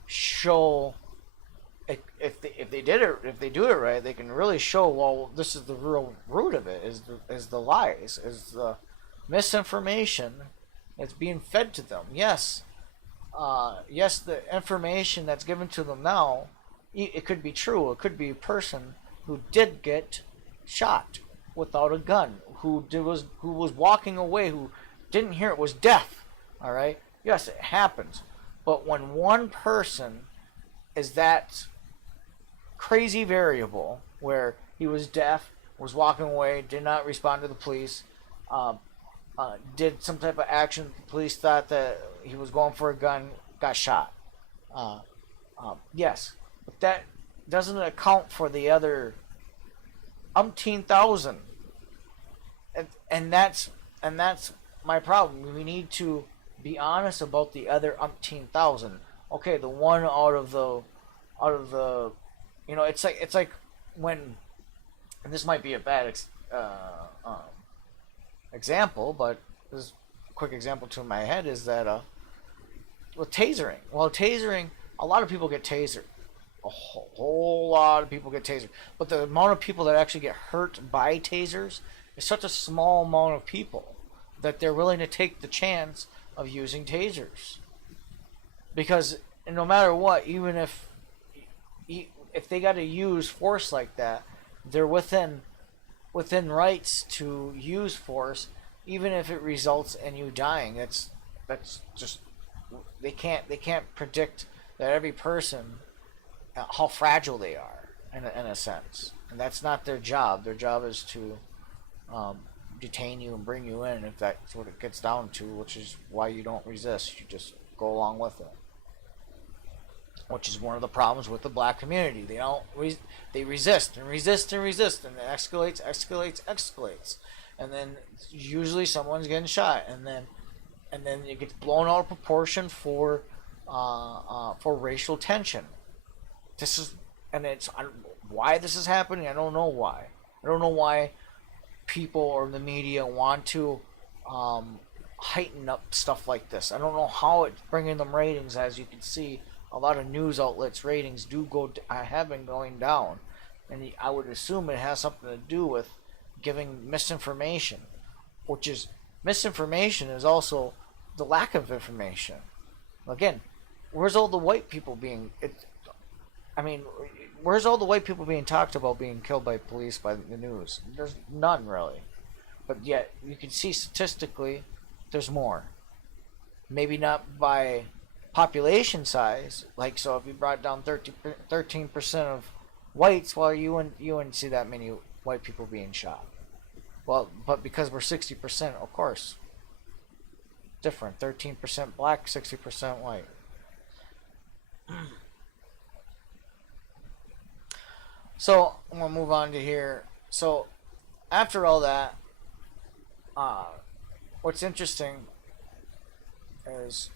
show if they do it right, they can really show, well, this is the real root of it, is the lies, is the misinformation that's being fed to them. Yes, yes, the information that's given to them now, it could be true. It could be a person who did get shot without a gun, who was walking away, who didn't hear it, was deaf. All right. Yes, it happens. But when one person is that crazy variable, where he was deaf, was walking away, did not respond to the police, did some type of action, the police thought that he was going for a gun, got shot. Yes, but that doesn't account for the other umpteen thousand, and that's my problem. We need to be honest about the other umpteen thousand. Okay, the one out of the it's like when, and this might be a bad example, but this quick example to my head is that with tasering. Well, tasering, a lot of people get tasered. A whole lot of people get tasered. But the amount of people that actually get hurt by tasers is such a small amount of people that they're willing to take the chance of using tasers. Because no matter what, even if they got to use force like that, they're within rights to use force, even if it results in you dying. That's just, they can't predict that every person, how fragile they are in a sense, and that's not their job. Their job is to detain you and bring you in, if that's what it gets down to, which is why you don't resist. You just go along with it, which is one of the problems with the black community. They resist and resist and resist, and it escalates, and then usually someone's getting shot, and then it gets blown out of proportion for racial tension. It's why this is happening. I don't know why. I don't know why people or the media want to heighten up stuff like this. I don't know how it's bringing them ratings. As you can see, a lot of news outlets' ratings have been going down, and I would assume it has something to do with giving misinformation, which is misinformation is also the lack of information. Again, where's all the white people being? Where's all the white people being talked about being killed by police by the news? There's none really, but yet you can see statistically, there's more. Maybe not by population size, like, so if you brought down 13% of whites, well, you wouldn't see that many white people being shot. Well, but because we're 60%, of course, different. 13% black, 60% white. So I'm gonna move on to here. So after all that, what's interesting is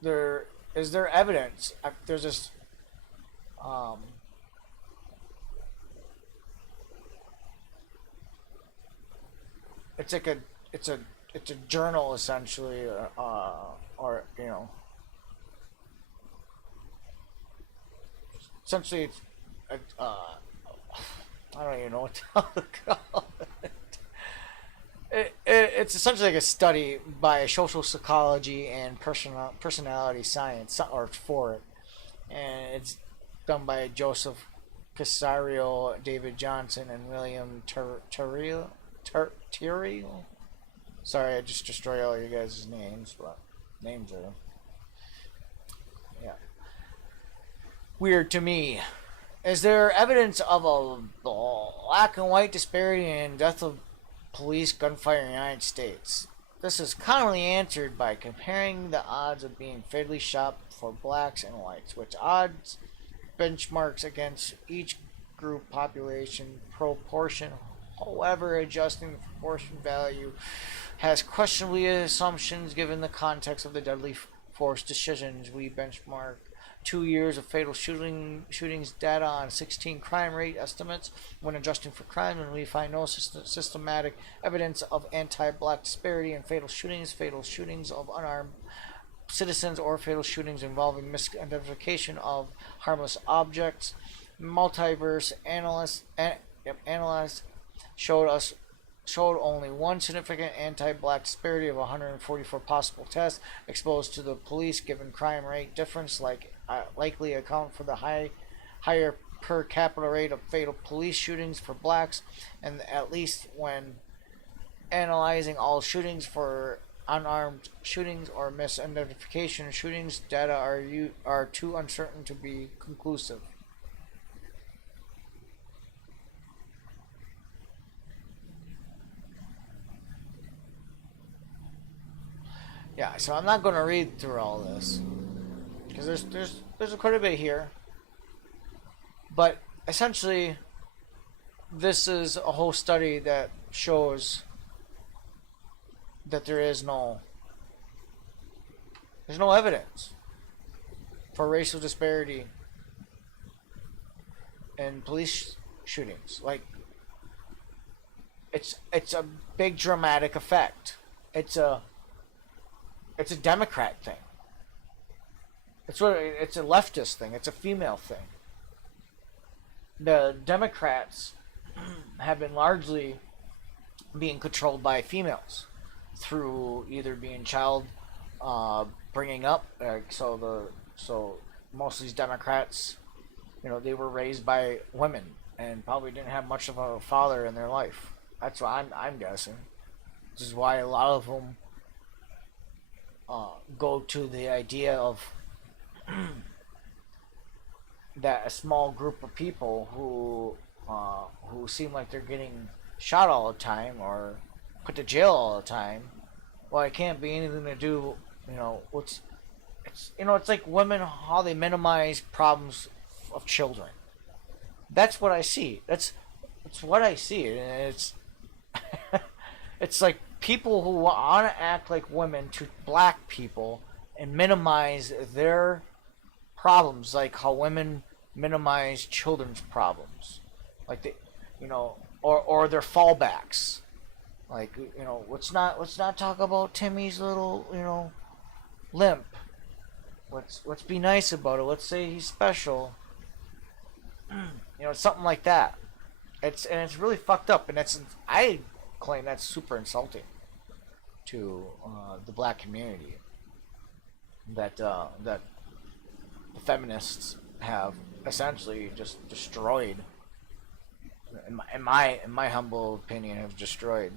there evidence. There's this it's a journal essentially, or essentially it's I don't even know what to call it. It's essentially like a study by social psychology and personality science, or for it, and it's done by Joseph Casario, David Johnson, and William Terrio. Sorry, I just destroy all you guys' names, but names are, yeah, weird to me. Is there evidence of a black and white disparity in death of police gunfire in the United States? This is commonly answered by comparing the odds of being fatally shot for blacks and whites, which odds benchmarks against each group population proportion. However, adjusting the proportion value has questionable assumptions given the context of the deadly force decisions. We benchmark 2 years of fatal shootings data on 16 crime rate estimates when adjusting for crime, and we find no systematic evidence of anti-black disparity in fatal shootings of unarmed citizens, or fatal shootings involving misidentification of harmless objects. Multiverse analysts showed only one significant anti-black disparity of 144 possible tests exposed to the police, given crime rate difference likely account for the higher per capita rate of fatal police shootings for blacks, and at least when analyzing all shootings for unarmed shootings or misidentification shootings, data are too uncertain to be conclusive. Yeah, so I'm not going to read through all this because there's quite a bit here, but essentially, this is a whole study that shows that there's no evidence for racial disparity in police shootings. Like, it's a big dramatic effect. It's a Democrat thing. It's a leftist thing. It's a female thing. The Democrats have been largely being controlled by females through either being child bringing up. So most of these Democrats, they were raised by women and probably didn't have much of a father in their life. That's what I'm guessing. This is why a lot of them go to the idea of that a small group of people who seem like they're getting shot all the time or put to jail all the time. Well, it can't be anything to do. It's like women, how they minimize problems of children. That's what I see. That's what I see, and it's it's like people who want to act like women to black people and minimize their problems, like how women minimize children's problems, like or their fallbacks. Like, let's not talk about Timmy's little, limp. Let's be nice about it. Let's say he's special. Something like that. It's really fucked up, and I claim that's super insulting to the black community. That the feminists have essentially just destroyed. In my humble opinion, have destroyed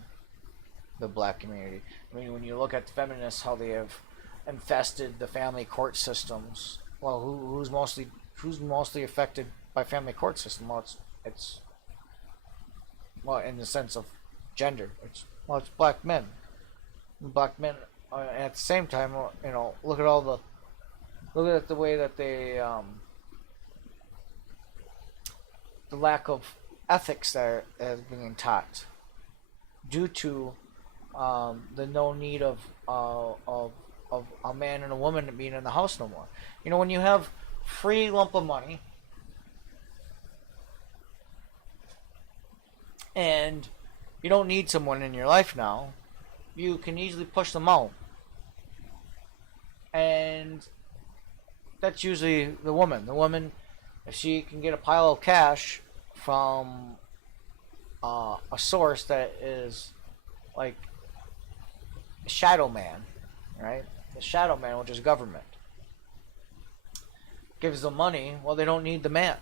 the black community. I mean, when you look at the feminists, how they have infested the family court systems. Well, who's mostly affected by family court system? Well, it's in the sense of gender. It's black men. Black men, at the same time, look at the way that they the lack of ethics that is being taught due to the no need of a man and a woman being in the house no more. When you have free lump of money and you don't need someone in your life now, you can easily push them out. And that's usually the woman. The woman, if she can get a pile of cash from a source that is like a shadow man, right? The shadow man, which is government, gives them money. Well, they don't need the man.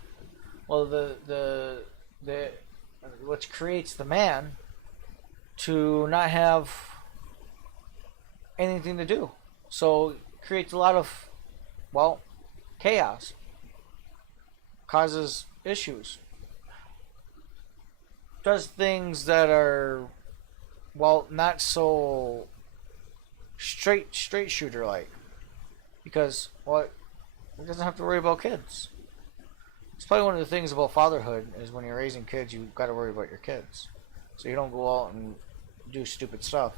Well, the which creates the man to not have anything to do. So it creates a lot of, chaos. Causes issues. Does things that are, not so straight shooter like. Because, it doesn't have to worry about kids. It's probably one of the things about fatherhood is when you're raising kids, you got to worry about your kids, so you don't go out and do stupid stuff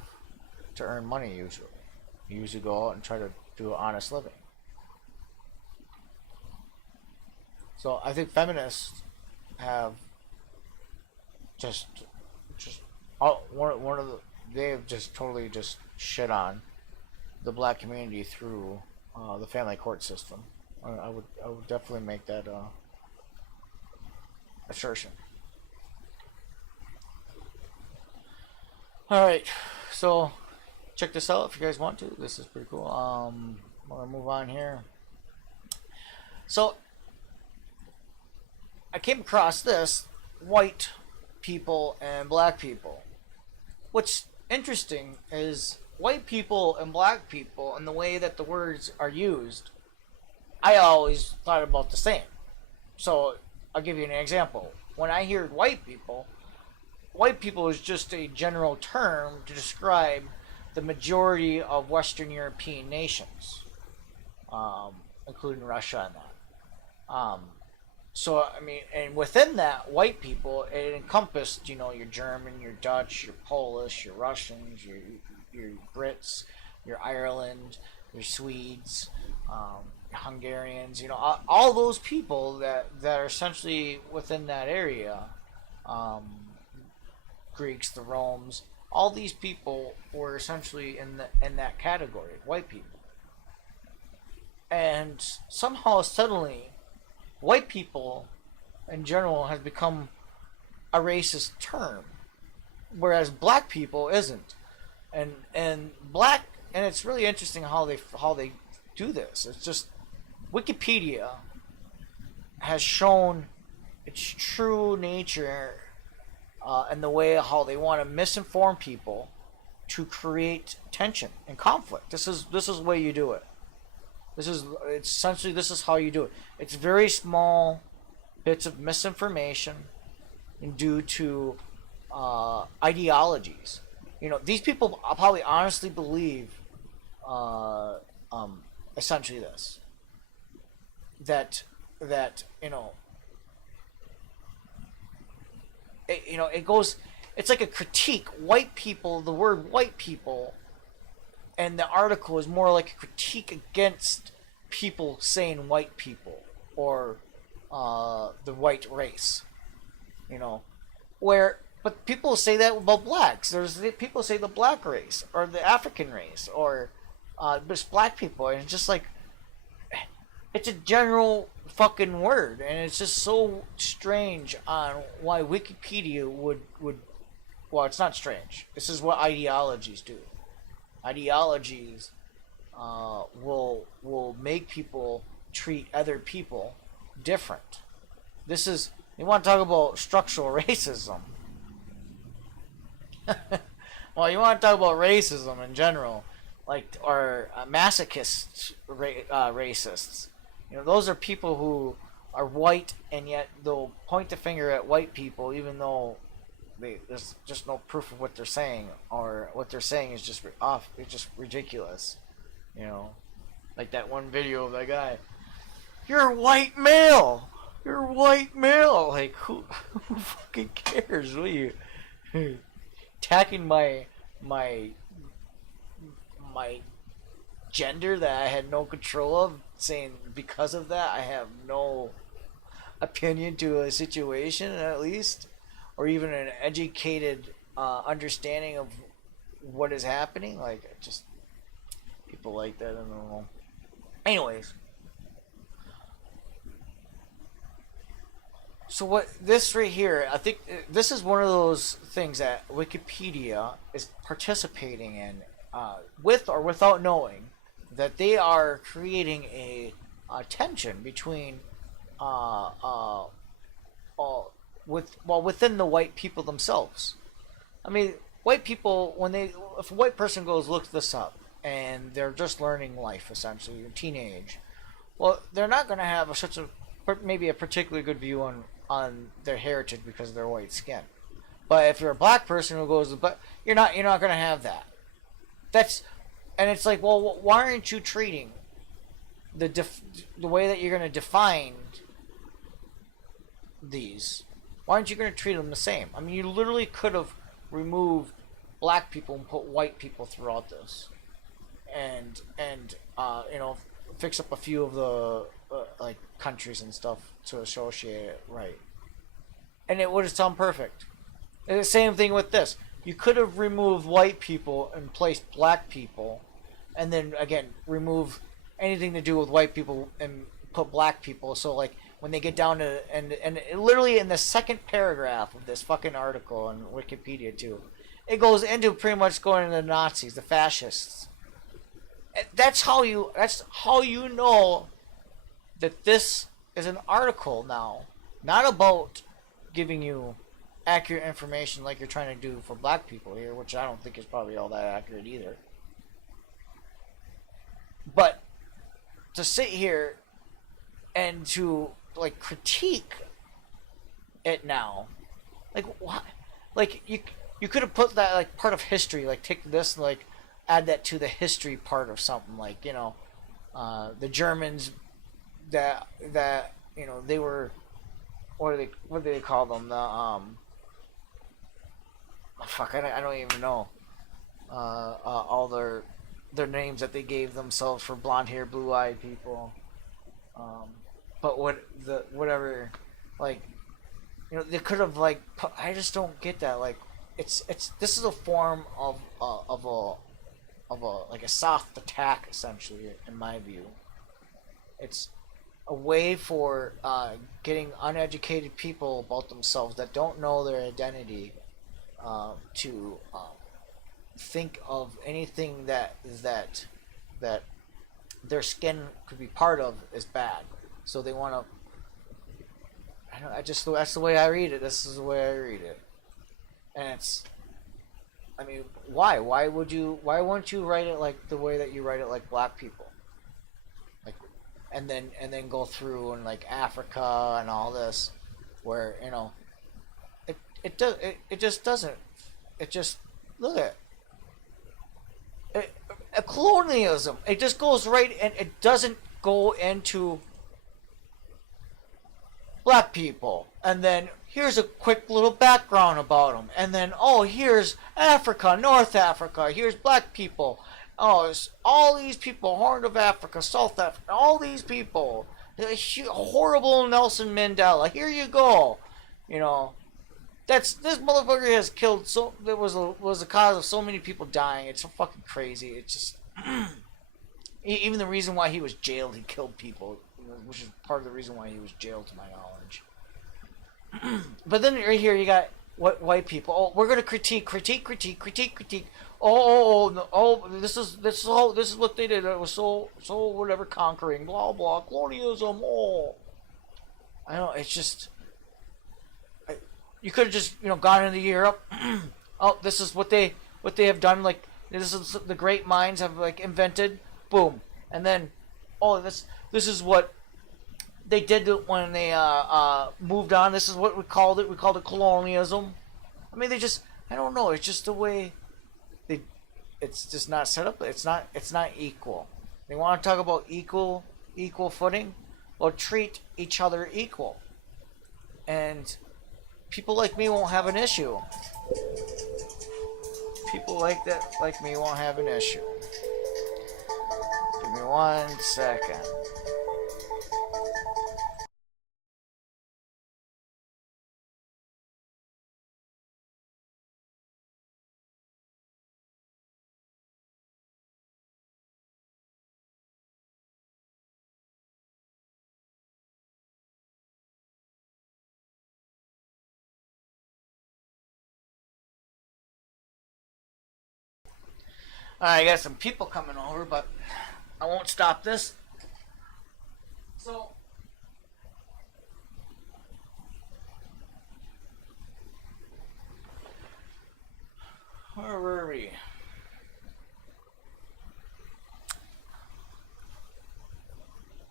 to earn money. You usually go out and try to do an honest living. So I think feminists have just just one of the they have just totally just shit on the black community through the family court system. I would definitely make that assertion. All right, so check this out if you guys want to. This is pretty cool. I'm gonna move on here. So I came across this: white people and black people. What's interesting is white people and black people and the way that the words are used, I always thought about the same. So I'll give you an example. When I hear white people is just a general term to describe the majority of Western European nations, including Russia and that. So I mean, and within that, white people, it encompassed, your German, your Dutch, your Polish, your Russians, your Brits, your Ireland, your Swedes, Hungarians, all those people that are essentially within that area, Greeks, the Romans, all these people were essentially in that category of white people, and somehow suddenly, white people in general has become a racist term, whereas black people isn't, and black, and it's really interesting how they do this. It's just Wikipedia has shown its true nature, and the way how they want to misinform people to create tension and conflict. This is the way you do it. It's essentially, this is how you do it. It's very small bits of misinformation due to ideologies. These people probably honestly believe essentially this, that it goes. It's like a critique. White people. The word white people, and the article is more like a critique against people saying white people or the white race. But people say that about blacks. There's people say the black race or the African race or just black people, and it's just like, it's a general fucking word, and it's just so strange on why Wikipedia would. Well, it's not strange. This is what ideologies do. Ideologies will make people treat other people different. You want to talk about structural racism. Well, you want to talk about racism in general, or masochist racists. Those are people who are white, and yet they'll point the finger at white people, even though there's just no proof of what they're saying, or what they're saying is just off. It's just ridiculous. Like that one video of that guy. You're a white male. You're a white male. Like who fucking cares? What are you attacking my gender that I had no control of? Saying because of that I have no opinion to a situation, at least, or even an educated understanding of what is happening. Like, just people like that, I don't know. Anyways, so what this right here, I think this is one of those things that Wikipedia is participating in, with or without knowing, that they are creating a tension between within the white people themselves. I mean, white people, if a white person goes look this up and they're just learning life, essentially, a teenage, well, they're not going to have maybe a particularly good view on their heritage because of their white skin. But if you're a black person who goes, but you're not going to have that. And it's like, well, why aren't you treating the way that you're going to define these, why aren't you going to treat them the same? I mean, you literally could have removed black people and put white people throughout this, and you know, fix up a few of the like countries and stuff to associate it right, and it would have sound perfect. And the same thing with this. You could have removed white people and placed black people, and then again remove anything to do with white people and put black people. So like when they get down to and literally in the second paragraph of this fucking article on Wikipedia too, it goes into pretty much going into the Nazis, the fascists. That's how you know that this is an article now, not about giving you accurate information like you're trying to do for black people here, which I don't think is probably all that accurate either. But to sit here and to like critique it now, like what? Like you could have put that like part of history, like take this and like add that to the history part of something, like you know, the Germans that you know they were what do they call them, the fuck, I don't even know all their names that they gave themselves for blonde hair, blue eyed people. But whatever, like you know, they could have like I just don't get that. Like it's this is a form of a like a soft attack essentially, in my view. It's a way for getting uneducated people about themselves that don't know their identity to think of anything that their skin could be part of as bad. So they want to. I don't. I just that's the way I read it. This is the way I read it, and it's. I mean, why? Why would you? Why won't you write it like the way that you write it, like black people? Like, and then go through and like Africa and all this, where you know, it just doesn't. It just look at it, colonialism. It just goes right, and it doesn't go into black people, and then here's a quick little background about them, and then oh, here's Africa, North Africa, here's black people, oh, it's all these people, Horn of Africa, South Africa, all these people, horrible Nelson Mandela, here you go, you know, that's this motherfucker has killed so there was the cause of so many people dying. It's so fucking crazy. It's just even the reason why he was jailed, he killed people, which is part of the reason why he was jailed, to my knowledge. But then right here you got what white people. Oh, we're gonna critique. Oh, this is what they did. It was so whatever, conquering, blah blah, colonialism. Oh, I don't know. It's just you could have just gone into Europe. Oh, this is what they have done. Like this is the great minds have like invented. Boom, and then oh, this is what they did when they moved on. This is what we called it. We called it colonialism. I mean, they just, I don't know. It's just the way they. It's just not set up. It's not equal. They want to talk about equal footing. Well, treat each other equal, and people like me won't have an issue. People like me won't have an issue. Give me 1 second. Alright, I got some people coming over, but I won't stop this. So, where were we?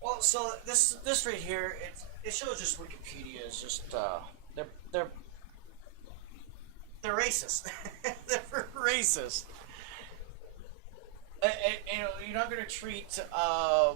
Well, so this right here, it shows just Wikipedia is just they're racist. They're racist. You're not going to treat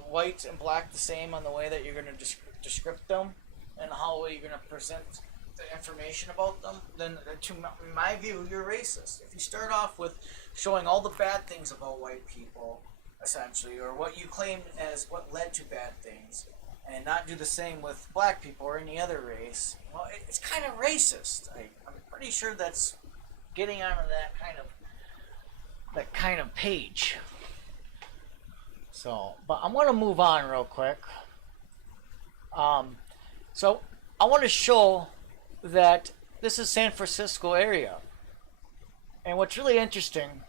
white and black the same on the way that you're going to descript them, and how you're going to present the information about them, then to in my view, you're racist. If you start off with showing all the bad things about white people, essentially, or what you claim as what led to bad things, and not do the same with black people or any other race, well, it's kind of racist. I'm pretty sure that's getting onto that kind of page. So, but I'm going to move on real quick. So I want to show that this is San Francisco area, and what's really interesting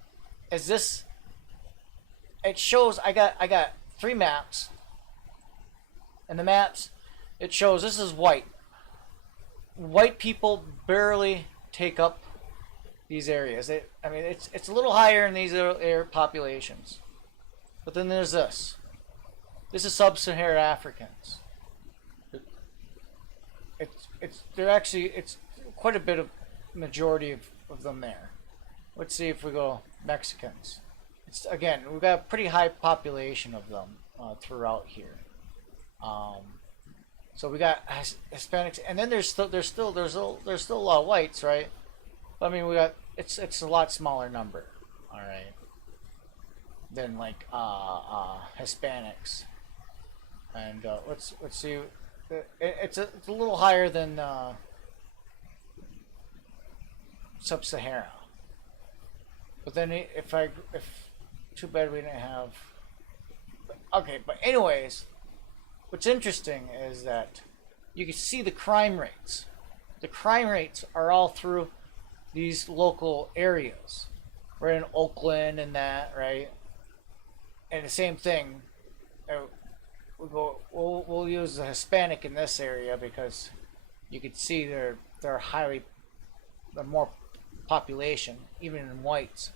is this. It shows I got 3 maps, and the maps it shows this is white. White people barely take up these areas. I mean, it's a little higher in these air populations, but then there's this. This is sub-Saharan Africans. It's quite a bit of majority of them there. Let's see if we go Mexicans. Again, we've got a pretty high population of them throughout here. So we got Hispanics, and then there's still a lot of whites, right? But, I mean, we got it's a lot smaller number, all right, than like Hispanics. And let's see, it's a little higher than Sub-Sahara. But then if too bad we didn't have. Okay, but anyways, what's interesting is that you can see the crime rates. The crime rates are all through these local areas. We're in Oakland and that, right? And the same thing. We'll use the Hispanic in this area because you can see they're more population even in whites.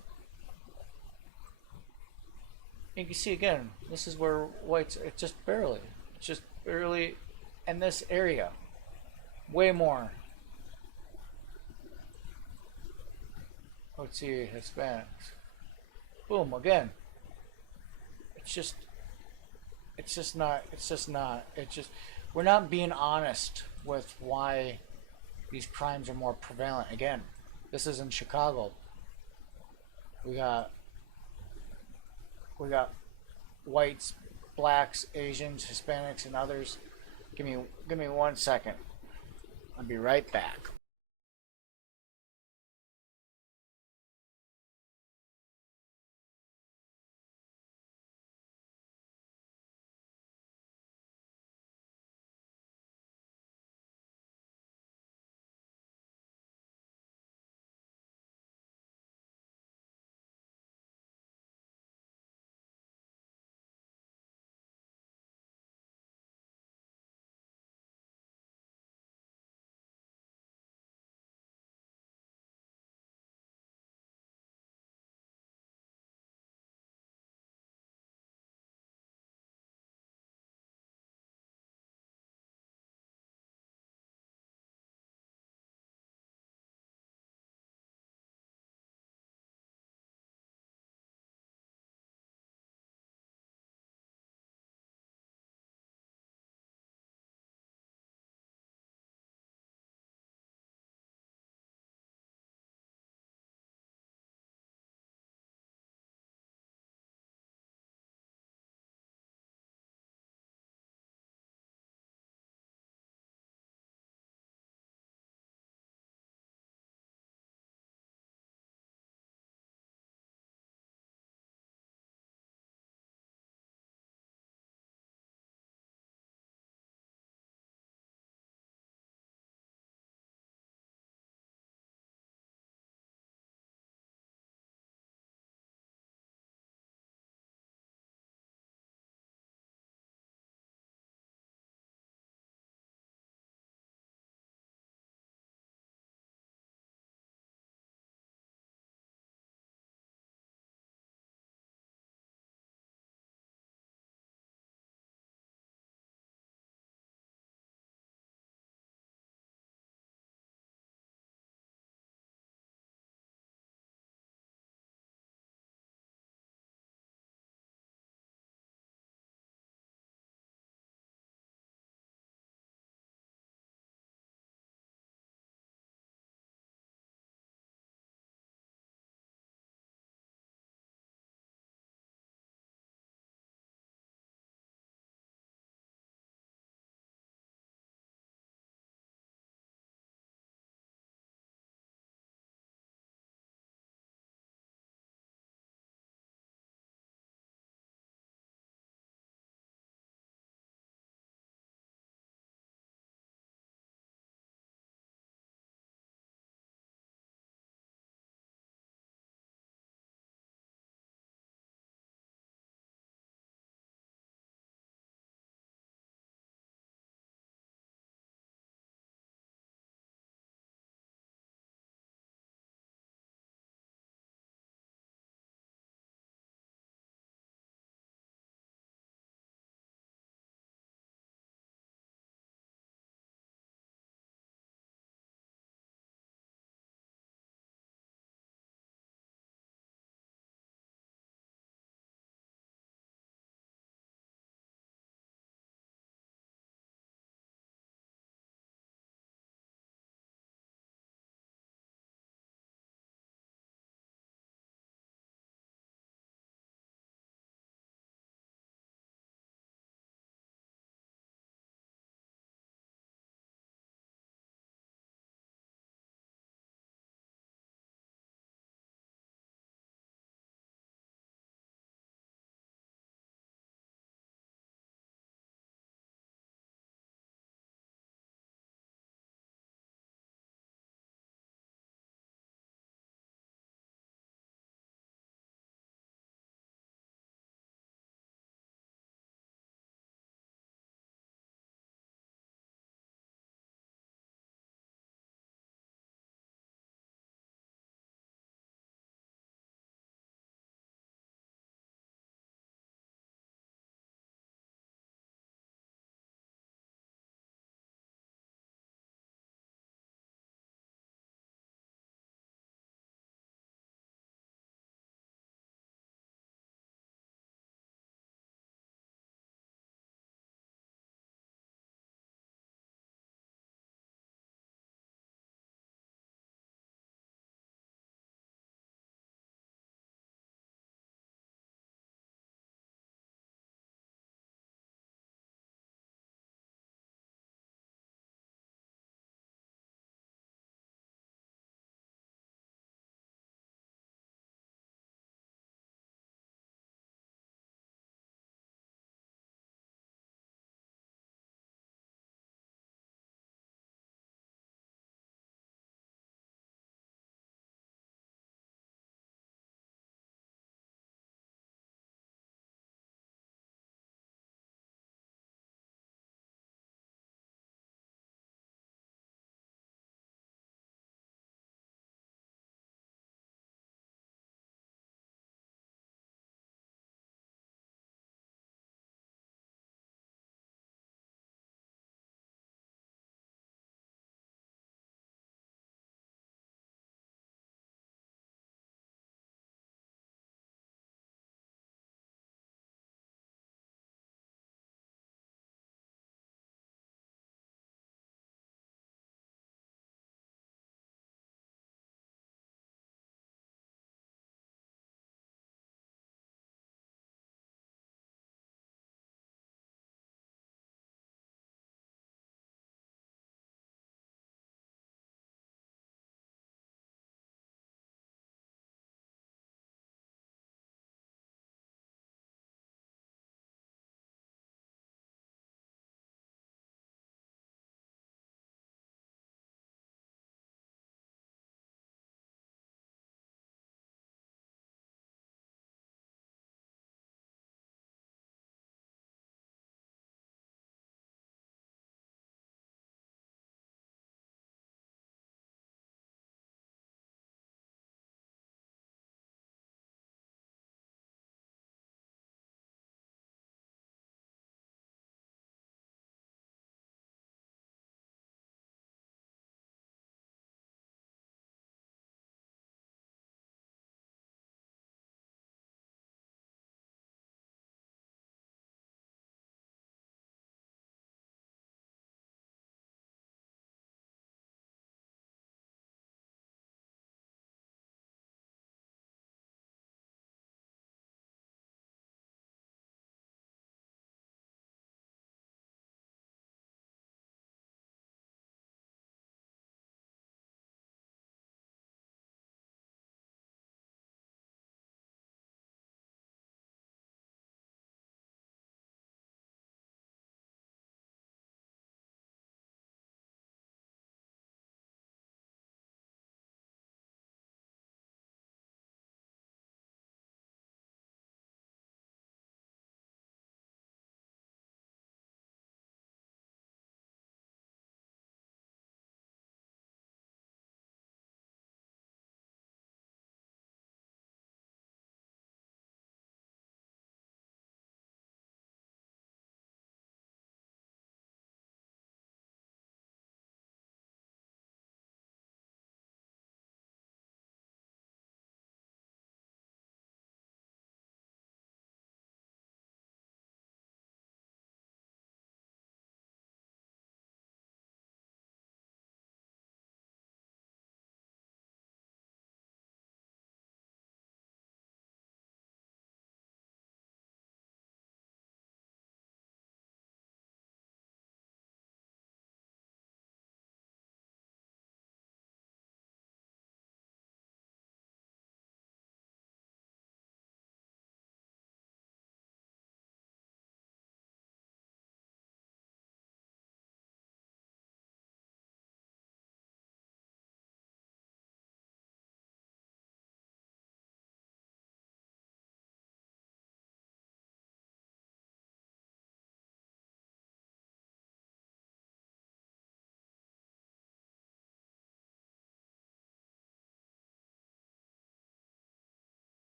You can see again, this is where whites, it's just barely in this area, way more. Let's see, Hispanics. Boom, again. We're not being honest with why these crimes are more prevalent. Again, this is in Chicago. We got whites, blacks, Asians, Hispanics, and others. Give me 1 second. I'll be right back.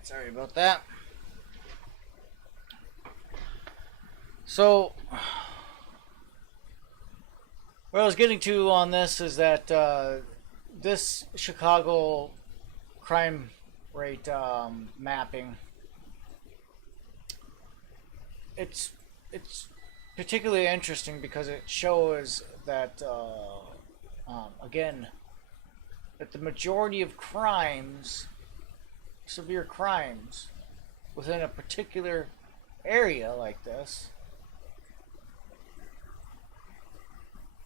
Alright, sorry about that. So, what I was getting to on this is that this Chicago crime rate mapping, it's particularly interesting because it shows that again, that the majority of crimes, severe crimes, within a particular area like this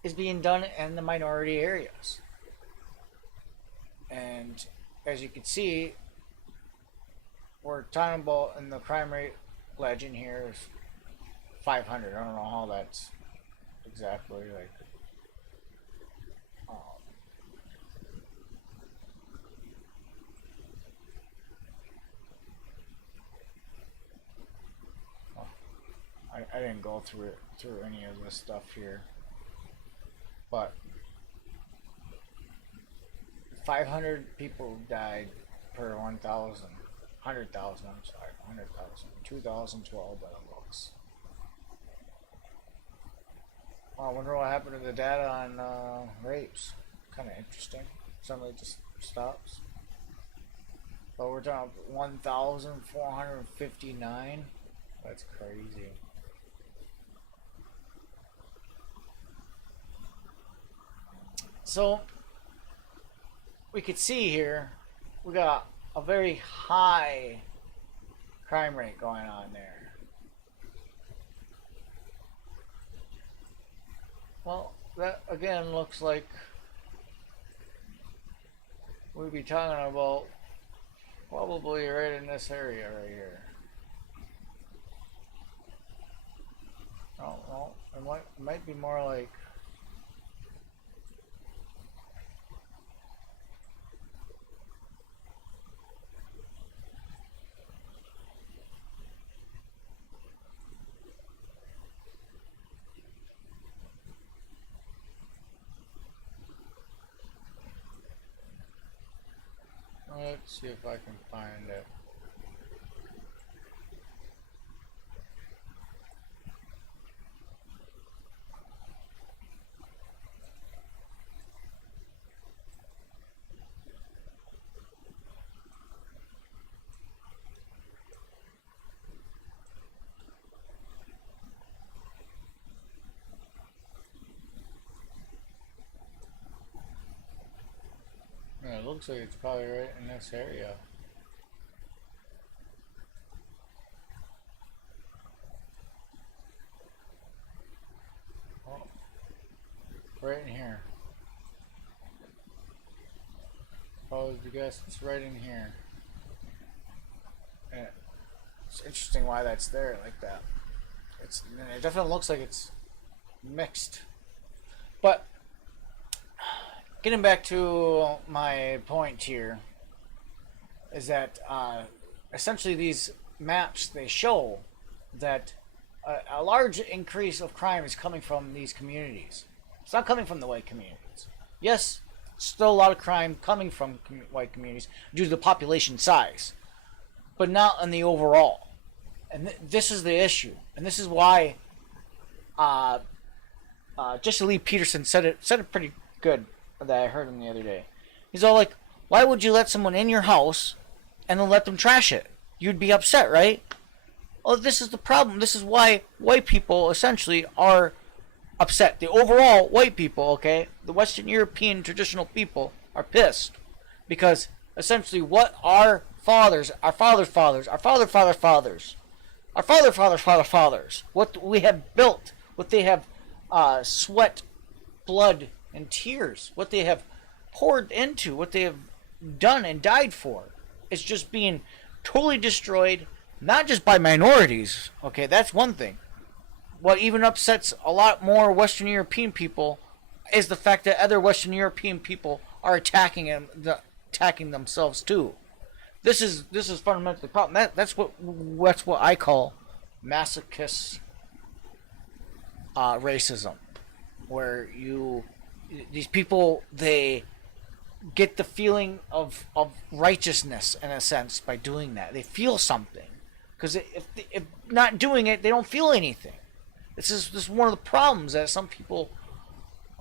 is being done in the minority areas. And as you can see, we're talking about in the crime rate legend here is 500. I don't know how that's exactly like. Um, well, I didn't go through any of this stuff here, but 500 people died per 1,000. 100,000, I'm sorry, 100,000. 2012 by the looks. I wonder what happened to the data on rapes. Kind of interesting. Suddenly it just stops. But we're talking 1,459. That's crazy. So we could see here we got a very high crime rate going on there. Well, that again looks like we'd be talking about probably right in this area right here. Oh, well, it might be more like let's see if I can find it. Yeah, it looks like it's probably right in this area. Oh, right in here. Probably guess it's right in here. And it's interesting why that's there like that. It definitely looks like it's mixed. But getting back to my point here is that essentially these maps, they show that a large increase of crime is coming from these communities. It's not coming from the white communities. Yes, still a lot of crime coming from white communities due to the population size, but not in the overall. And this is the issue, and this is why Jesse Lee Peterson said it pretty good that I heard him the other day. He's all like, "Why would you let someone in your house and then let them trash it? You'd be upset, right?" Well, this is the problem. This is why white people essentially are upset. The overall white people, okay, the Western European traditional people are pissed because essentially what our fathers, what we have built, what they have sweat, blood, and tears, what they have poured into, what they have done and died for, is just being totally destroyed, not just by minorities, okay, that's one thing. What even upsets a lot more Western European people is the fact that other Western European people are attacking themselves too. This is fundamentally the problem. That's what I call masochist racism, where these people they get the feeling of righteousness in a sense by doing that. They feel something. Because if not doing it, they don't feel anything. This is one of the problems that some people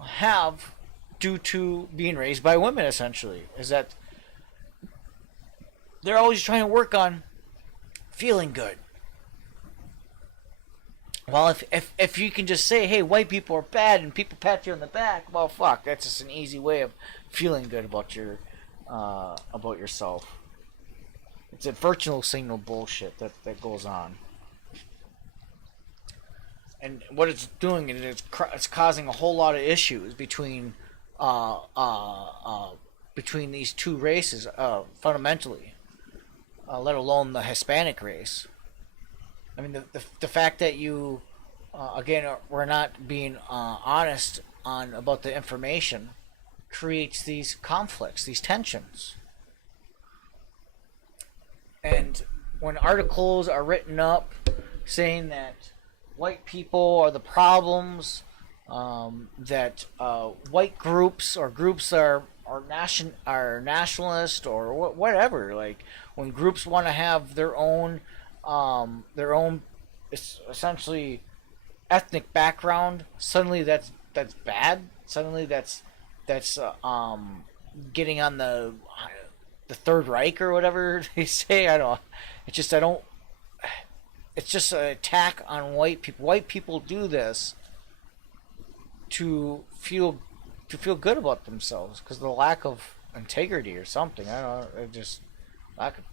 have due to being raised by women, essentially, is that they're always trying to work on feeling good. Well, if you can just say, hey, white people are bad, and people pat you on the back, well, fuck, that's just an easy way of feeling good about yourself. It's a virtual signal bullshit that goes on. And what it's doing is it's causing a whole lot of issues between these two races, fundamentally, let alone the Hispanic race. I mean, the fact that you, again, we're not being honest about the information creates these conflicts, these tensions. And when articles are written up saying that white people are the problems, that white groups or groups are nationalist or whatever, like when groups want to have their own essentially ethnic background, suddenly that's bad. Suddenly that's getting on the Third Reich or whatever they say. It's just an attack on white people. White people do this to feel good about themselves because of the lack of integrity or something. I don't know. Just lack of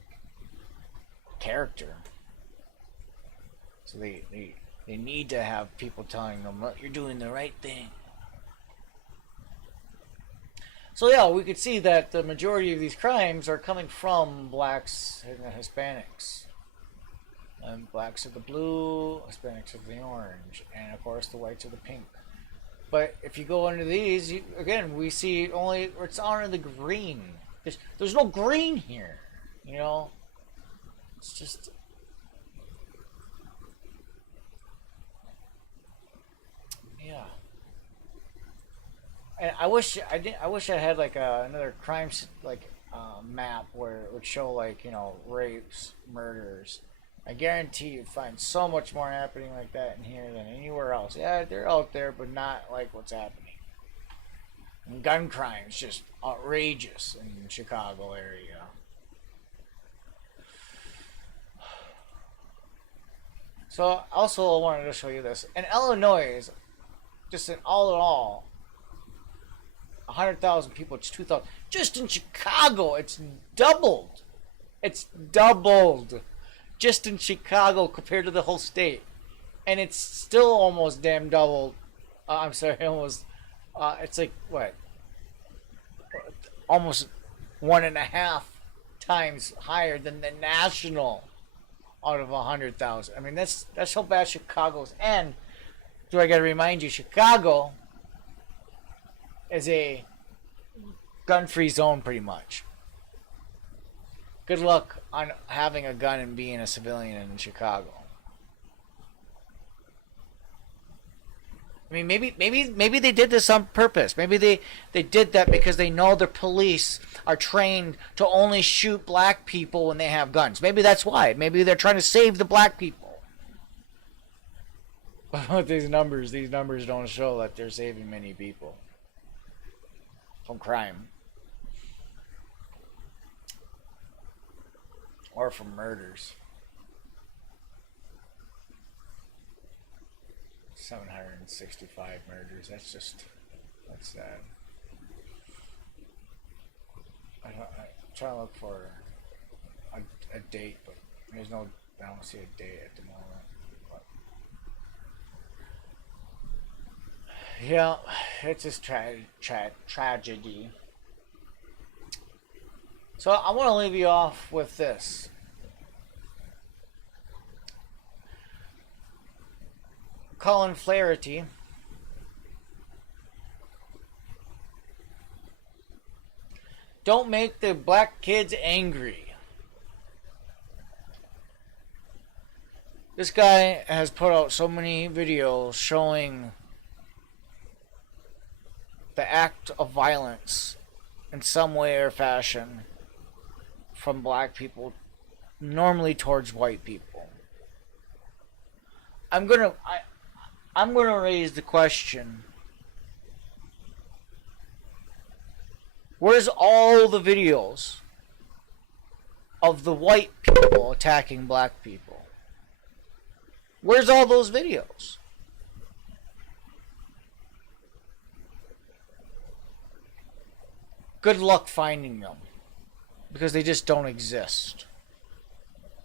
character. So they need to have people telling them, you're doing the right thing. So yeah, we could see that the majority of these crimes are coming from blacks and Hispanics. And blacks are the blue, Hispanics are the orange, and of course the whites are the pink. But if you go under these, again, we see it's under the green. There's no green here, you know? It's just... yeah. And I wish I had like another crime map where it would show rapes, murders. I guarantee you'd find so much more happening like that in here than anywhere else. Yeah, they're out there, but not like what's happening. And gun crimes just outrageous in the Chicago area. So also I wanted to show you this. In Illinois, just in all, 100,000 people, it's 2,000. Just in Chicago, it's doubled. It's doubled. Just in Chicago compared to the whole state. And it's still almost damn doubled. Almost. It's like, what? Almost 1.5 times higher than the national out of 100,000. I mean, that's how bad Chicago's. And do I got to remind you, Chicago is a gun-free zone pretty much. Good luck on having a gun and being a civilian in Chicago. I mean, maybe they did this on purpose. Maybe they did that because they know their police are trained to only shoot black people when they have guns. Maybe that's why. Maybe they're trying to save the black people. But these numbers don't show that they're saving many people from crime or from murders. 765 murders. That's sad. I'm trying to look for a date, but I don't see a date at the moment. But yeah, it's just tragedy. So I want to leave you off with this. Colin Flaherty don't make the black kids angry. This guy has put out so many videos showing the act of violence in some way or fashion from black people, normally towards white people. I'm gonna I'm gonna raise the question: where's all the videos of the white people attacking black people? Where's all those videos? Good luck finding them, because they just don't exist.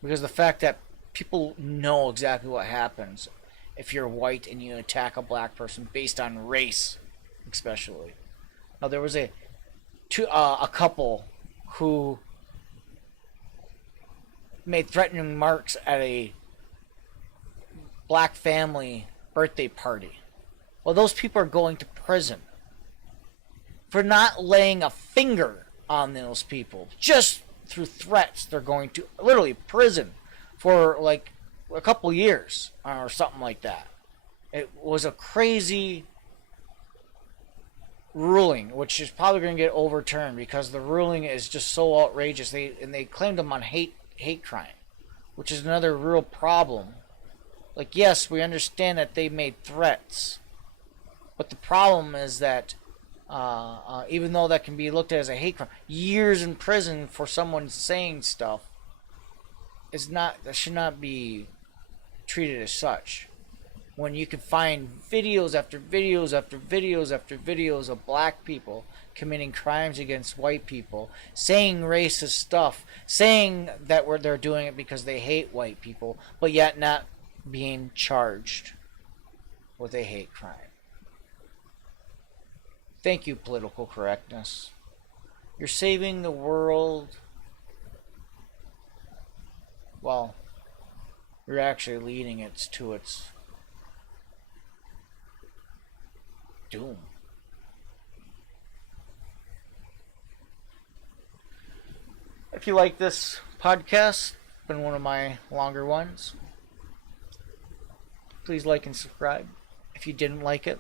Because the fact that people know exactly what happens if you're white and you attack a black person based on race, especially. Now there was a couple who made threatening remarks at a black family birthday party. Well, those people are going to prison for not laying a finger on those people. Just through threats, they're going to literally prison for like a couple years or something like that. It was a crazy ruling, which is probably going to get overturned because the ruling is just so outrageous. They claimed them on hate crime, which is another real problem. Like, yes, we understand that they made threats, but the problem is that even though that can be looked at as a hate crime, years in prison for someone saying stuff that should not be treated as such. When you can find videos after videos after videos after videos of black people committing crimes against white people, saying racist stuff, saying that they're doing it because they hate white people, but yet not being charged with a hate crime. Thank you, political correctness. You're saving the world. Well, you're actually leading it to its doom. If you like this podcast, it's been one of my longer ones, please like and subscribe. If you didn't like it,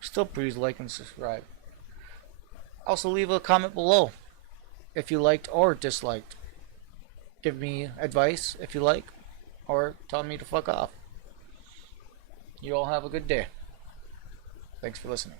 still please like and subscribe. Also leave a comment below if you liked or disliked. Give me advice if you like, or tell me to fuck off. You all have a good day. Thanks for listening.